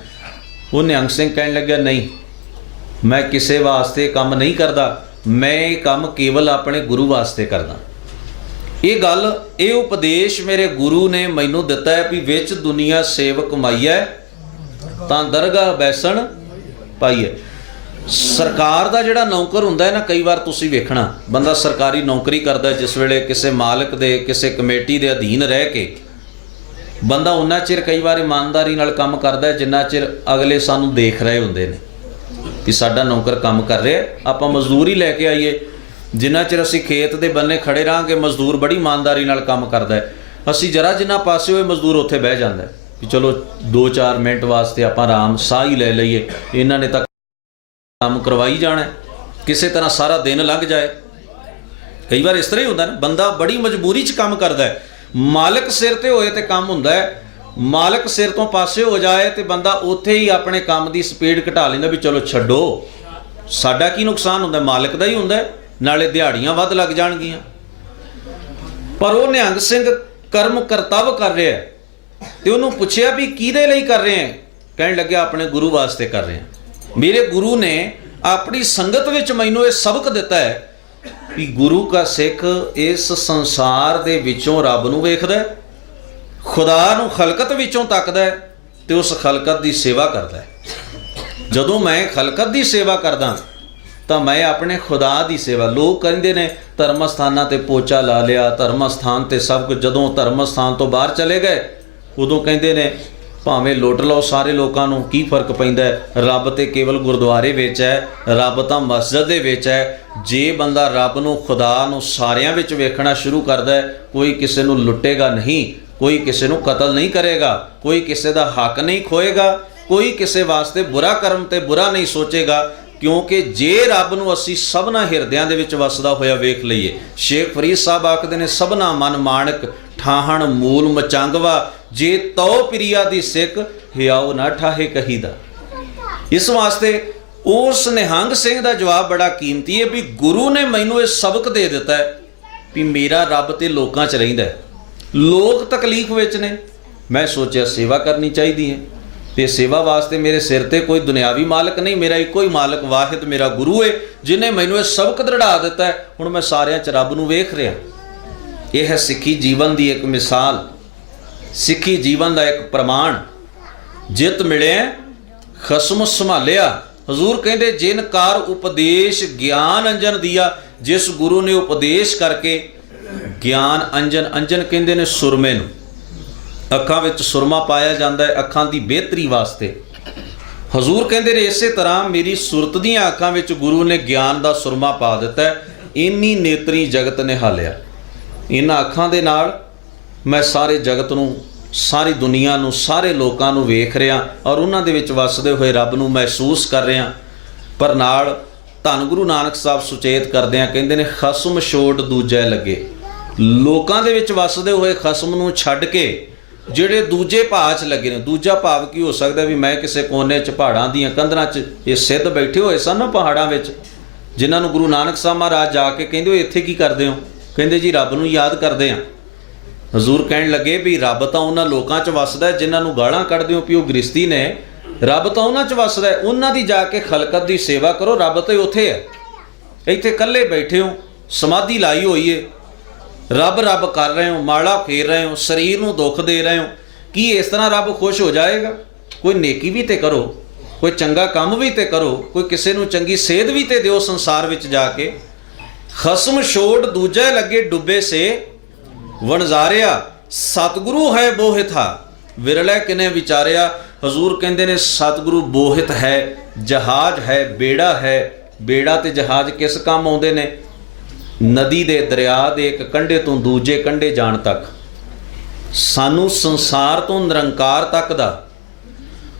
ਉਹ ਨਿਹੰਗ ਸਿੰਘ ਕਹਿਣ ਲੱਗਿਆ ਨਹੀਂ, ਮੈਂ ਕਿਸੇ ਵਾਸਤੇ ਕੰਮ ਨਹੀਂ ਕਰਦਾ, ਮੈਂ ਇਹ ਕੰਮ ਕੇਵਲ ਆਪਣੇ ਗੁਰੂ ਵਾਸਤੇ ਕਰਦਾ। ਇਹ ਗੱਲ, ਇਹ ਉਪਦੇਸ਼ ਮੇਰੇ ਗੁਰੂ ਨੇ ਮੈਨੂੰ ਦਿੱਤਾ ਹੈ ਵੀ ਵਿੱਚ ਦੁਨੀਆ ਸੇਵਕ ਮਾਈਐ ਤਾਂ ਦਰਗਾਹ ਬੈਸਣ ਪਾਈਐ। ਸਰਕਾਰ ਦਾ ਜਿਹੜਾ ਨੌਕਰ ਹੁੰਦਾ ਹੈ ਨਾ, ਕਈ ਵਾਰ ਤੁਸੀਂ ਵੇਖਣਾ ਬੰਦਾ ਸਰਕਾਰੀ ਨੌਕਰੀ ਕਰਦਾ, ਜਿਸ ਵੇਲੇ ਕਿਸੇ ਮਾਲਕ ਦੇ ਕਿਸੇ ਕਮੇਟੀ ਦੇ ਅਧੀਨ ਰਹਿ ਕੇ ਬੰਦਾ ਉਨਾ ਚਿਰ ਕਈ ਵਾਰ ਇਮਾਨਦਾਰੀ ਨਾਲ ਕੰਮ ਕਰਦਾ ਜਿੰਨਾ ਚਿਰ ਅਗਲੇ ਸਾਨੂੰ ਦੇਖ ਰਹੇ ਹੁੰਦੇ ਨੇ ਕਿ ਸਾਡਾ ਨੌਕਰ ਕੰਮ ਕਰ ਰਿਹਾ, ਆਪਾਂ ਮਜ਼ਦੂਰੀ ਲੈ ਕੇ ਆਈਏ। ਜਿੰਨਾ ਚਿਰ ਅਸੀਂ ਖੇਤ ਦੇ ਬੰਨੇ ਖੜੇ ਰਹਾਂਗੇ ਮਜ਼ਦੂਰ ਬੜੀ ਇਮਾਨਦਾਰੀ ਨਾਲ ਕੰਮ ਕਰਦਾ ਹੈ, ਅਸੀਂ ਜਰਾ ਜਿੰਨਾ ਪਾਸੇ ਹੋਏ ਮਜ਼ਦੂਰ ਉੱਥੇ ਬਹਿ ਜਾਂਦਾ ਕਿ ਚਲੋ 2-4 ਮਿੰਟ ਵਾਸਤੇ ਆਪਾਂ ਆਰਾਮ ਸਾਹ ਹੀ ਲੈ ਲਈਏ, ਇਹਨਾਂ ਨੇ ਤਾਂ ਕੰਮ ਕਰਵਾਈ ਜਾਣਾ, ਕਿਸੇ ਤਰ੍ਹਾਂ ਸਾਰਾ ਦਿਨ ਲੰਘ ਜਾਏ। ਕਈ ਵਾਰ ਇਸ ਤਰ੍ਹਾਂ ਹੀ ਹੁੰਦਾ ਨਾ, ਬੰਦਾ ਬੜੀ ਮਜਬੂਰੀ 'ਚ ਕੰਮ ਕਰਦਾ ਹੈ, ਮਾਲਕ ਸਿਰ ਤੇ ਹੋਏ ਤੇ ਕੰਮ ਹੁੰਦਾ ਹੈ, ਮਾਲਕ ਸਿਰ ਤੋਂ ਪਾਸੇ ਹੋ ਜਾਏ ਤੇ ਬੰਦਾ ਉੱਥੇ ਹੀ ਆਪਣੇ ਕੰਮ ਦੀ ਸਪੀਡ ਘਟਾ ਲੈਂਦਾ ਵੀ ਚਲੋ ਛੱਡੋ, ਸਾਡਾ ਕੀ ਨੁਕਸਾਨ ਹੁੰਦਾ, ਮਾਲਕ ਦਾ ਹੀ ਹੁੰਦਾ, ਨਾਲੇ ਦਿਹਾੜੀਆਂ ਵੱਧ ਲੱਗ ਜਾਣਗੀਆਂ। ਪਰ ਉਹ ਨਿਹੰਗ ਸਿੰਘ ਕਰਮ ਕਰਤੱਵ ਕਰ ਰਿਹਾ ਤੇ ਉਹਨੂੰ ਪੁੱਛਿਆ ਵੀ ਕਿਹਦੇ ਲਈ ਕਰ ਰਹੇ ਹੈ, ਕਹਿਣ ਲੱਗਿਆ ਆਪਣੇ ਗੁਰੂ ਵਾਸਤੇ ਕਰ ਰਹੇ ਹਾਂ। ਮੇਰੇ ਗੁਰੂ ਨੇ ਆਪਣੀ ਸੰਗਤ ਵਿੱਚ ਮੈਨੂੰ ਇਹ ਸਬਕ ਦਿੱਤਾ ਹੈ ਵੀ ਗੁਰੂ ਕਾ ਸਿੱਖ ਇਸ ਸੰਸਾਰ ਦੇ ਵਿੱਚੋਂ ਰੱਬ ਨੂੰ ਵੇਖਦਾ, ਖੁਦਾ ਨੂੰ ਖਲਕਤ ਵਿੱਚੋਂ ਤੱਕਦਾ ਤੇ ਉਸ ਖਲਕਤ ਦੀ ਸੇਵਾ ਕਰਦਾ। ਜਦੋਂ ਮੈਂ ਖਲਕਤ ਦੀ ਸੇਵਾ ਕਰਦਾ ਤਾਂ ਮੈਂ ਆਪਣੇ ਖੁਦਾ ਦੀ ਸੇਵਾ, ਲੋਕ ਕਹਿੰਦੇ ਨੇ ਧਰਮ ਸਥਾਨਾਂ ਤੇ ਪੋਚਾ ਲਾ ਲਿਆ, ਧਰਮ ਸਥਾਨ ਤੇ ਸਭ ਕੁਝ, ਜਦੋਂ ਧਰਮ ਸਥਾਨ ਤੋਂ ਬਾਹਰ ਚਲੇ ਗਏ ਉਦੋਂ ਕਹਿੰਦੇ ਨੇ ਭਾਵੇਂ ਲੁੱਟ ਲਓ ਸਾਰੇ ਲੋਕਾਂ ਨੂੰ, ਕੀ ਫਰਕ ਪੈਂਦਾ, ਰੱਬ ਤੇ ਕੇਵਲ ਗੁਰਦੁਆਰੇ ਵਿੱਚ ਹੈ, ਰੱਬ ਤਾਂ ਮਸਜਿਦ ਦੇ ਵਿੱਚ ਹੈ। ਜੇ ਬੰਦਾ ਰੱਬ ਨੂੰ ਖੁਦਾ ਨੂੰ ਸਾਰਿਆਂ ਵਿੱਚ ਵੇਖਣਾ ਸ਼ੁਰੂ ਕਰਦਾ, ਕੋਈ ਕਿਸੇ ਨੂੰ ਲੁੱਟੇਗਾ ਨਹੀਂ, ਕੋਈ ਕਿਸੇ ਨੂੰ ਕਤਲ ਨਹੀਂ ਕਰੇਗਾ, ਕੋਈ ਕਿਸੇ ਦਾ ਹੱਕ ਨਹੀਂ ਖੋਏਗਾ, ਕੋਈ ਕਿਸੇ ਵਾਸਤੇ ਬੁਰਾ ਕਰਮ ਤੇ ਬੁਰਾ ਨਹੀਂ ਸੋਚੇਗਾ, ਕਿਉਂਕਿ ਜੇ ਰੱਬ ਨੂੰ ਅਸੀਂ ਸਭਨਾ ਹਿਰਦਿਆਂ ਦੇ ਵਿੱਚ ਵਸਦਾ ਹੋਇਆ ਵੇਖ ਲਈਏ, ਸ਼ੇਖ ਫਰੀਦ ਸਾਹਿਬ ਆਖਦੇ ਨੇ ਸਭਨਾ ਮਨ ਮਾਣਕ ਠਾਹਣ ਮੂਲ ਮਚੰਗਵਾ, ਜੇ ਤਉ ਪ੍ਰਿਆ ਦੀ ਸਿੱਖ ਹਿਆਉ ਨਾ ਠਾਹੇ ਕਹੀਦਾ। ਇਸ ਵਾਸਤੇ ਉਸ ਨਿਹੰਗ ਸਿੰਘ ਦਾ ਜਵਾਬ ਬੜਾ ਕੀਮਤੀ ਹੈ ਵੀ ਗੁਰੂ ਨੇ ਮੈਨੂੰ ਇਹ ਸਬਕ ਦੇ ਦਿੱਤਾ ਹੈ ਵੀ ਮੇਰਾ ਰੱਬ ਤੇ ਲੋਕਾਂ 'ਚ ਰਹਿੰਦਾ, ਲੋਕ ਤਕਲੀਫ ਵਿੱਚ ਨੇ, ਮੈਂ ਸੋਚਿਆ ਸੇਵਾ ਕਰਨੀ ਚਾਹੀਦੀ ਹੈ ਤੇ ਸੇਵਾ ਵਾਸਤੇ ਮੇਰੇ ਸਿਰ ਤੇ ਕੋਈ ਦੁਨਿਆਵੀ ਮਾਲਕ ਨਹੀਂ, ਮੇਰਾ ਇੱਕੋ ਹੀ ਮਾਲਕ ਵਾਹਿਦ ਮੇਰਾ ਗੁਰੂ ਹੈ ਜਿਹਨੇ ਮੈਨੂੰ ਇਹ ਸਬਕ ਦ੍ਰਿੜਾ ਦਿੱਤਾ ਹੈ। ਹੁਣ ਮੈਂ ਸਾਰਿਆਂ 'ਚ ਰੱਬ ਨੂੰ ਵੇਖ ਰਿਹਾ। ਇਹ ਹੈ ਸਿੱਖੀ ਜੀਵਨ ਦੀ ਇੱਕ ਮਿਸਾਲ, ਸਿੱਖੀ ਜੀਵਨ ਦਾ ਇੱਕ ਪ੍ਰਮਾਣ। ਜਿਤ ਮਿਲਿਆ ਖਸਮ ਸੰਭਾਲਿਆ। ਹਜ਼ੂਰ ਕਹਿੰਦੇ ਜਿਨ ਕਾਰ ਉਪਦੇਸ਼ ਗਿਆਨ ਅੰਜਨ ਦਿਆ, ਜਿਸ ਗੁਰੂ ਨੇ ਉਪਦੇਸ਼ ਕਰਕੇ ਗਿਆਨ ਅੰਜਨ, ਅੰਜਨ ਕਹਿੰਦੇ ਨੇ ਸੁਰਮੇ ਨੂੰ, ਅੱਖਾਂ ਵਿੱਚ ਸੁਰਮਾ ਪਾਇਆ ਜਾਂਦਾ ਹੈ ਅੱਖਾਂ ਦੀ ਬਿਹਤਰੀ ਵਾਸਤੇ। ਹਜ਼ੂਰ ਕਹਿੰਦੇ ਨੇ ਇਸੇ ਤਰ੍ਹਾਂ ਮੇਰੀ ਸੁਰਤ ਦੀਆਂ ਅੱਖਾਂ ਵਿੱਚ ਗੁਰੂ ਨੇ ਗਿਆਨ ਦਾ ਸੁਰਮਾ ਪਾ ਦਿੱਤਾ। ਇੰਨੀ ਨੇਤਰੀ ਜਗਤ ਨਿਹਾਲਿਆ, ਇਹਨਾਂ ਅੱਖਾਂ ਦੇ ਨਾਲ ਮੈਂ ਸਾਰੇ ਜਗਤ ਨੂੰ, ਸਾਰੀ ਦੁਨੀਆ ਨੂੰ, ਸਾਰੇ ਲੋਕਾਂ ਨੂੰ ਵੇਖ ਰਿਹਾ ਔਰ ਉਹਨਾਂ ਦੇ ਵਿੱਚ ਵਸਦੇ ਹੋਏ ਰੱਬ ਨੂੰ ਮਹਿਸੂਸ ਕਰ ਰਿਹਾ। ਪਰ ਨਾਲ ਧੰਨ ਗੁਰੂ ਨਾਨਕ ਸਾਹਿਬ ਸੁਚੇਤ ਕਰਦਿਆਂ ਕਹਿੰਦੇ ਨੇ ਖਸਮ ਛੋੜ ਦੂਜੇ ਲੱਗੇ। ਲੋਕਾਂ ਦੇ ਵਿੱਚ ਵਸਦੇ ਹੋਏ ਖਸਮ ਨੂੰ ਛੱਡ ਕੇ ਜਿਹੜੇ ਦੂਜੇ ਭਾਅ 'ਚ ਲੱਗੇ ਨੇ। ਦੂਜਾ ਭਾਵ ਕੀ ਹੋ ਸਕਦਾ ਵੀ ਮੈਂ ਕਿਸੇ ਕੋਨੇ 'ਚ ਪਹਾੜਾਂ ਦੀਆਂ ਕੰਧਰਾਂ 'ਚ, ਇਹ ਸਿੱਧ ਬੈਠੇ ਹੋਏ ਸਨ ਨਾ ਪਹਾੜਾਂ ਵਿੱਚ, ਜਿਨ੍ਹਾਂ ਨੂੰ ਗੁਰੂ ਨਾਨਕ ਸਾਹਿਬ ਮਹਾਰਾਜ ਜਾ ਕੇ ਕਹਿੰਦੇ ਹੋ ਇੱਥੇ ਕੀ ਕਰਦੇ ਹੋ, ਕਹਿੰਦੇ ਜੀ ਰੱਬ ਨੂੰ ਯਾਦ ਕਰਦੇ ਹਾਂ। ਹਜ਼ੂਰ ਕਹਿਣ ਲੱਗੇ ਵੀ ਰੱਬ ਤਾਂ ਉਹਨਾਂ ਲੋਕਾਂ 'ਚ ਵਸਦਾ ਜਿਨ੍ਹਾਂ ਨੂੰ ਗਾਲਾਂ ਕੱਢਦੇ ਹੋ ਵੀ ਉਹ ਗ੍ਰਸਤੀ ਨੇ, ਰੱਬ ਤਾਂ ਉਹਨਾਂ 'ਚ ਵਸਦਾ, ਉਹਨਾਂ ਦੀ ਜਾ ਕੇ ਖਲਕਤ ਦੀ ਸੇਵਾ ਕਰੋ, ਰੱਬ ਤਾਂ ਉੱਥੇ ਹੈ। ਇੱਥੇ ਇਕੱਲੇ ਬੈਠੇ ਹੋ, ਸਮਾਧੀ ਲਾਈ ਹੋਈ ਏ, ਰੱਬ ਰੱਬ ਕਰ ਰਹੇ ਹੋ, ਮਾਲਾ ਫੇਰ ਰਹੇ ਹੋ, ਸਰੀਰ ਨੂੰ ਦੁੱਖ ਦੇ ਰਹੇ ਹੋ, ਕੀ ਇਸ ਤਰ੍ਹਾਂ ਰੱਬ ਖੁਸ਼ ਹੋ ਜਾਏਗਾ? ਕੋਈ ਨੇਕੀ ਵੀ ਤੇ ਕਰੋ, ਕੋਈ ਚੰਗਾ ਕੰਮ ਵੀ ਤੇ ਕਰੋ, ਕੋਈ ਕਿਸੇ ਨੂੰ ਚੰਗੀ ਸੇਧ ਵੀ ਤੇ ਦਿਓ ਸੰਸਾਰ ਵਿੱਚ ਜਾ ਕੇ। ਖਸਮ ਛੋੜ ਦੂਜੇ ਲੱਗੇ ਡੁੱਬੇ ਸੇ ਵਣਜ਼ਾਰਿਆ, ਸਤਿਗੁਰੂ ਹੈ ਬੋਹਿਤ ਥਾ ਵਿਰਲੇ ਕਿਨੇ ਵਿਚਾਰਿਆ। ਹਜ਼ੂਰ ਕਹਿੰਦੇ ਨੇ ਸਤਿਗੁਰੂ ਬੋਹਿਤ ਹੈ, ਜਹਾਜ਼ ਹੈ, ਬੇੜਾ ਹੈ। ਬੇੜਾ ਤੇ ਜਹਾਜ਼ ਕਿਸ ਕੰਮ ਆਉਂਦੇ ਨੇ? ਨਦੀ ਦੇ, ਦਰਿਆ ਦੇ ਇੱਕ ਕੰਢੇ ਤੋਂ ਦੂਜੇ ਕੰਢੇ ਜਾਣ ਤੱਕ। ਸਾਨੂੰ ਸੰਸਾਰ ਤੋਂ ਨਿਰੰਕਾਰ ਤੱਕ ਦਾ,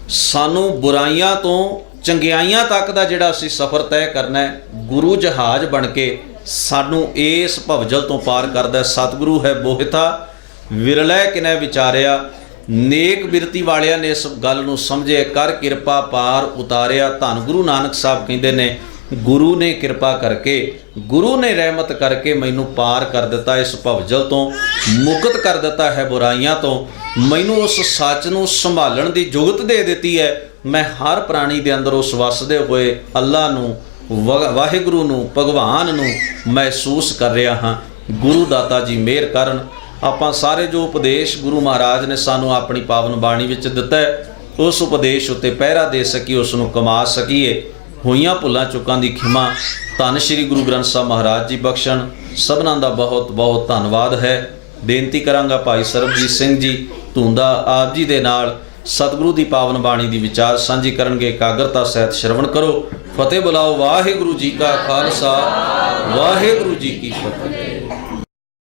ਸਾਨੂੰ ਬੁਰਾਈਆਂ ਤੋਂ ਚੰਗਿਆਈਆਂ ਤੱਕ ਦਾ ਜਿਹੜਾ ਅਸੀਂ ਸਫ਼ਰ ਤੈਅ ਕਰਨਾ ਹੈ, ਗੁਰੂ ਜਹਾਜ਼ ਬਣ ਕੇ ਸਾਨੂੰ ਇਸ ਭਵਜਲ ਤੋਂ ਪਾਰ ਕਰਦਾ। ਸਤਿਗੁਰੂ ਹੈ ਬੋਹਿਤਾ ਵਿਰਲੇ ਕਿਨੇ ਵਿਚਾਰਿਆ। ਨੇਕ ਬਿਰਤੀ ਵਾਲਿਆਂ ਨੇ ਇਸ ਗੱਲ ਨੂੰ ਸਮਝੇ, ਕਰ ਕਿਰਪਾ ਪਾਰ ਉਤਾਰਿਆ। ਧੰਨ ਗੁਰੂ ਨਾਨਕ ਸਾਹਿਬ ਕਹਿੰਦੇ ਨੇ ਗੁਰੂ ਨੇ ਕਿਰਪਾ ਕਰਕੇ, ਗੁਰੂ ਨੇ ਰਹਿਮਤ ਕਰਕੇ ਮੈਨੂੰ ਪਾਰ ਕਰ ਦਿੱਤਾ, ਇਸ ਭਵਜਲ ਤੋਂ ਮੁਕਤ ਕਰ ਦਿੱਤਾ ਹੈ ਬੁਰਾਈਆਂ ਤੋਂ। ਮੈਨੂੰ ਉਸ ਸੱਚ ਨੂੰ ਸੰਭਾਲਣ ਦੀ ਜੁਗਤ ਦੇ ਦਿੱਤੀ ਹੈ। ਮੈਂ ਹਰ ਪ੍ਰਾਣੀ ਦੇ ਅੰਦਰ ਉਸ ਵਸਦੇ ਹੋਏ ਅੱਲਾ ਨੂੰ, ਵਾਹਿਗੁਰੂ ਨੂੰ, ਭਗਵਾਨ ਨੂੰ ਮਹਿਸੂਸ ਕਰ ਰਿਹਾ ਹਾਂ। ਗੁਰੂ ਦਾਤਾ ਜੀ ਮਿਹਰ ਕਰਨ। ਆਪਾਂ ਸਾਰੇ ਜੋ ਉਪਦੇਸ਼ ਗੁਰੂ ਮਹਾਰਾਜ ਨੇ ਸਾਨੂੰ ਆਪਣੀ ਪਾਵਨ ਬਾਣੀ ਵਿੱਚ ਦਿੱਤਾ ਹੈ, ਉਸ ਉਪਦੇਸ਼ ਉੱਤੇ ਪਹਿਰਾ ਦੇ ਸਕੀਏ, ਉਸ ਨੂੰ ਕਮਾ ਸਕੀਏ। ਹੋਈਆਂ ਭੁੱਲਾਂ ਚੁੱਕਾਂ ਦੀ ਖਿਮਾ ਧੰਨ ਸ਼੍ਰੀ ਗੁਰੂ ਗ੍ਰੰਥ ਸਾਹਿਬ ਮਹਾਰਾਜ ਜੀ ਬਖਸ਼ਣ। ਸਭਨਾਂ ਦਾ ਬਹੁਤ ਬਹੁਤ ਧੰਨਵਾਦ ਹੈ। ਬੇਨਤੀ ਕਰਾਂਗਾ ਭਾਈ ਸਰਬਜੀਤ ਸਿੰਘ ਜੀ ਧੁੰਦਾ ਆਪ ਜੀ ਦੇ ਨਾਲ ਸਤਿਗੁਰੂ ਦੀ ਪਾਵਨ ਬਾਣੀ ਦੀ ਵਿਚਾਰ ਸਾਂਝੀ ਕਰਨਗੇ। ਇਕਾਗਰਤਾ ਸਹਿਤ ਸ਼ਰਵਣ ਕਰੋ। ਫਤਿਹ ਬੁਲਾਓ। ਵਾਹਿਗੁਰੂ ਜੀ ਕਾ ਖਾਲਸਾ, ਵਾਹਿਗੁਰੂ ਜੀ ਕੀ ਫਤਿਹ।